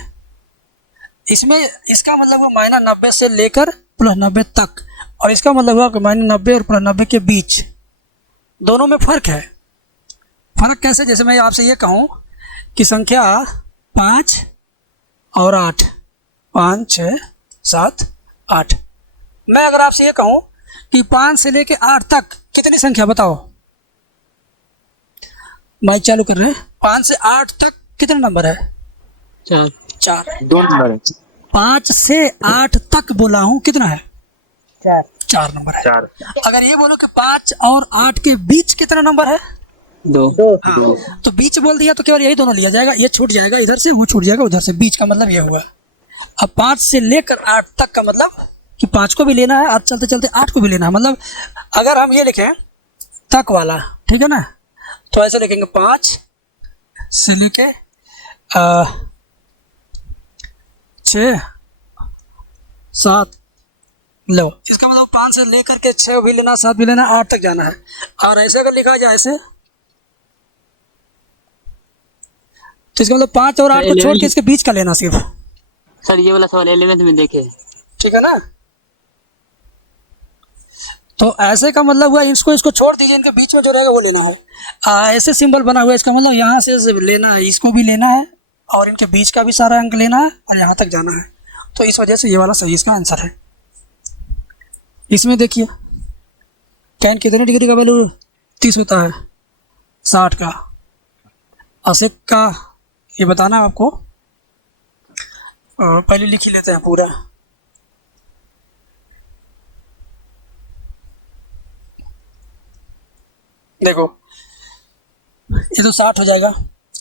इसमें इसका मतलब वो -90 से लेकर +90 तक, और इसका मतलब हुआ कि -90 और +90 के बीच, दोनों में फ़र्क है। फ़र्क कैसे? जैसे मैं आपसे ये कहूँ कि संख्या 5 और 8, 5, 6, 7, 8। मैं अगर आपसे ये कहूँ कि 5 से लेके 8 तक कितनी संख्या बताओ? माइक चालू कर रहे हैं। 5 से 8 तक कितने नंबर है? 4। 2 नंबर है। 5 से 8 तक बोला हूँ, कितना है? 4 नंबर है। 4। अगर ये बोलो कि 5 और 8 के बीच कितना नंबर है? 2। हाँ, तो बीच बोल दिया तो केवल यही दोनों लिया जाएगा। ये छूट जाएगा इधर से, वो छूट जाएगा उधर से। बीच का मतलब ये हुआ। अब 5 से लेकर 8 तक का मतलब कि 5 को भी लेना है, आज चलते चलते 8 को भी लेना है। मतलब अगर हम ये लिखें तक वाला, ठीक है ना, तो ऐसे लिखेंगे 5 से लेके 6, 7। लो, इसका मतलब 5 से लेकर के 6 भी लेना, 7 भी लेना, 8 तक जाना है। और ऐसे अगर लिखा जाए ऐसे, तो इसका मतलब 5 और 8 को छोड़ के इसके बीच का लेना सिर्फ। सर ये वाला सवाल 11th में देखे, ठीक है ना। तो ऐसे का मतलब हुआ, इसको छोड़ दीजिए, इनके बीच में जो रहेगा वो लेना है। ऐसे सिंबल बना हुआ है, इसका मतलब यहाँ से लेना है, इसको भी लेना है, और इनके बीच का भी सारा अंक लेना है, और यहाँ तक जाना है। तो इस वजह से ये वाला सही इसका आंसर है। इसमें देखिए tan कितने डिग्री का वैल्यू 30 होता है, 60 का। असेक का ये बताना है आपको, पहले लिख ही लेते हैं पूरा। देखो ये तो 60 हो जाएगा,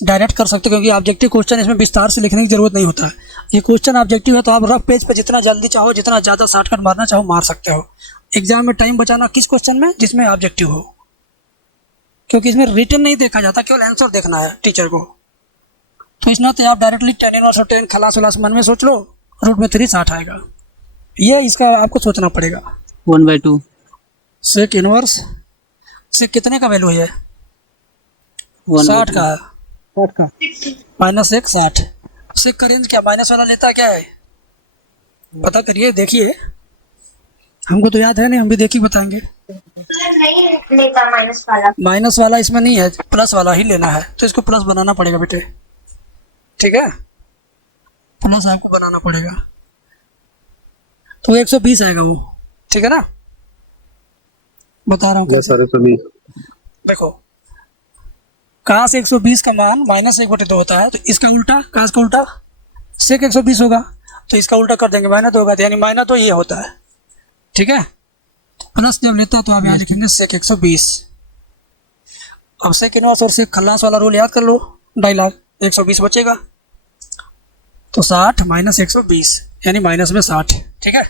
डायरेक्ट कर सकते हो क्योंकि ऑब्जेक्टिव क्वेश्चन इसमें विस्तार से लिखने की जरूरत नहीं होता है। ये क्वेश्चन ऑब्जेक्टिव है तो आप रफ पेज पे जितना जल्दी चाहो, जितना ज़्यादा शॉर्टकट मारना चाहो मार सकते हो। एग्जाम में टाइम बचाना किस क्वेश्चन में, जिसमें ऑब्जेक्टिव हो, क्योंकि इसमें रिटर्न नहीं देखा जाता, केवल आंसर देखना है टीचर को। तो इस नाते आप डायरेक्टली tan इनवर्स और tan खलास वलास मन में सोच लो, रूट में 3 60 आएगा। ये इसका आपको सोचना पड़ेगा। 1/2 सेक इनवर्स, सेक कितने का वैल्यू है, 60 का, 60 का। माइनस 1 60। सेक का रेंज क्या माइनस वाला लेता क्या है, पता करिए, देखिए। हमको तो याद है नहीं, हम भी देख ही बताएंगे। नहीं लेता माइनस वाला। माइनस वाला इसमें नहीं है, प्लस वाला ही लेना है, तो इसको प्लस बनाना पड़ेगा बेटे, ठीक है, प्लस आपको बनाना पड़ेगा। तो 120 आएगा वो, ठीक है ना, बता रहा हूँ ये कैसे। सारे सभी देखो कहाँ से 120 का मान -1/2 होता है, तो इसका उल्टा, कहाँ का उल्टा, सेक 120 होगा, तो इसका उल्टा कर देंगे, माइनस होगा, यानी माइनस तो ये होता है, ठीक है। प्लस जब लेता है तो आप यहाँ लिखेंगे सेक 120। अब सेक इनवर्स और सेक खल्लास वाला रूल याद कर लो, डायलॉग 120 बचेगा, तो 60 माइनस 120 यानी माइनस में 60, ठीक है।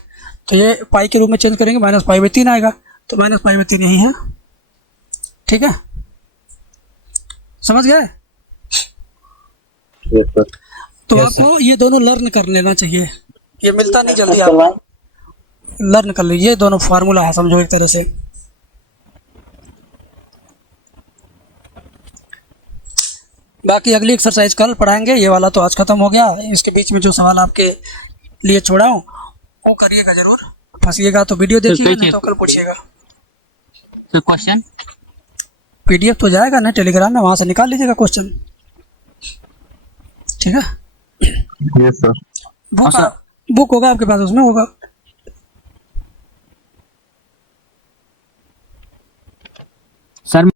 तो ये पाई के रूप में चेंज करेंगे, -π/3 आएगा, तो -π/3 यही है, ठीक है, समझ गए। Yes sir. तो आपको ये दोनों लर्न कर लेना चाहिए, ये मिलता नहीं जल्दी, आप लर्न कर लीजिए, दोनों फार्मूला है, समझो एक तरह से। बाकी अगली एक्सरसाइज कल पढ़ाएंगे, ये वाला तो आज खत्म हो गया। इसके बीच में जो सवाल आपके लिए छोड़ा हूँ वो करिएगा जरूर, फंसिएगा तो वीडियो देखिएगा, नहीं तो कल पूछिएगा। तो क्वेश्चन PDF तो जाएगा ना टेलीग्राम में, वहाँ से निकाल लीजिएगा क्वेश्चन, ठीक है। Yes sir. बुक होगा आपके पास, उसमें होगा। सर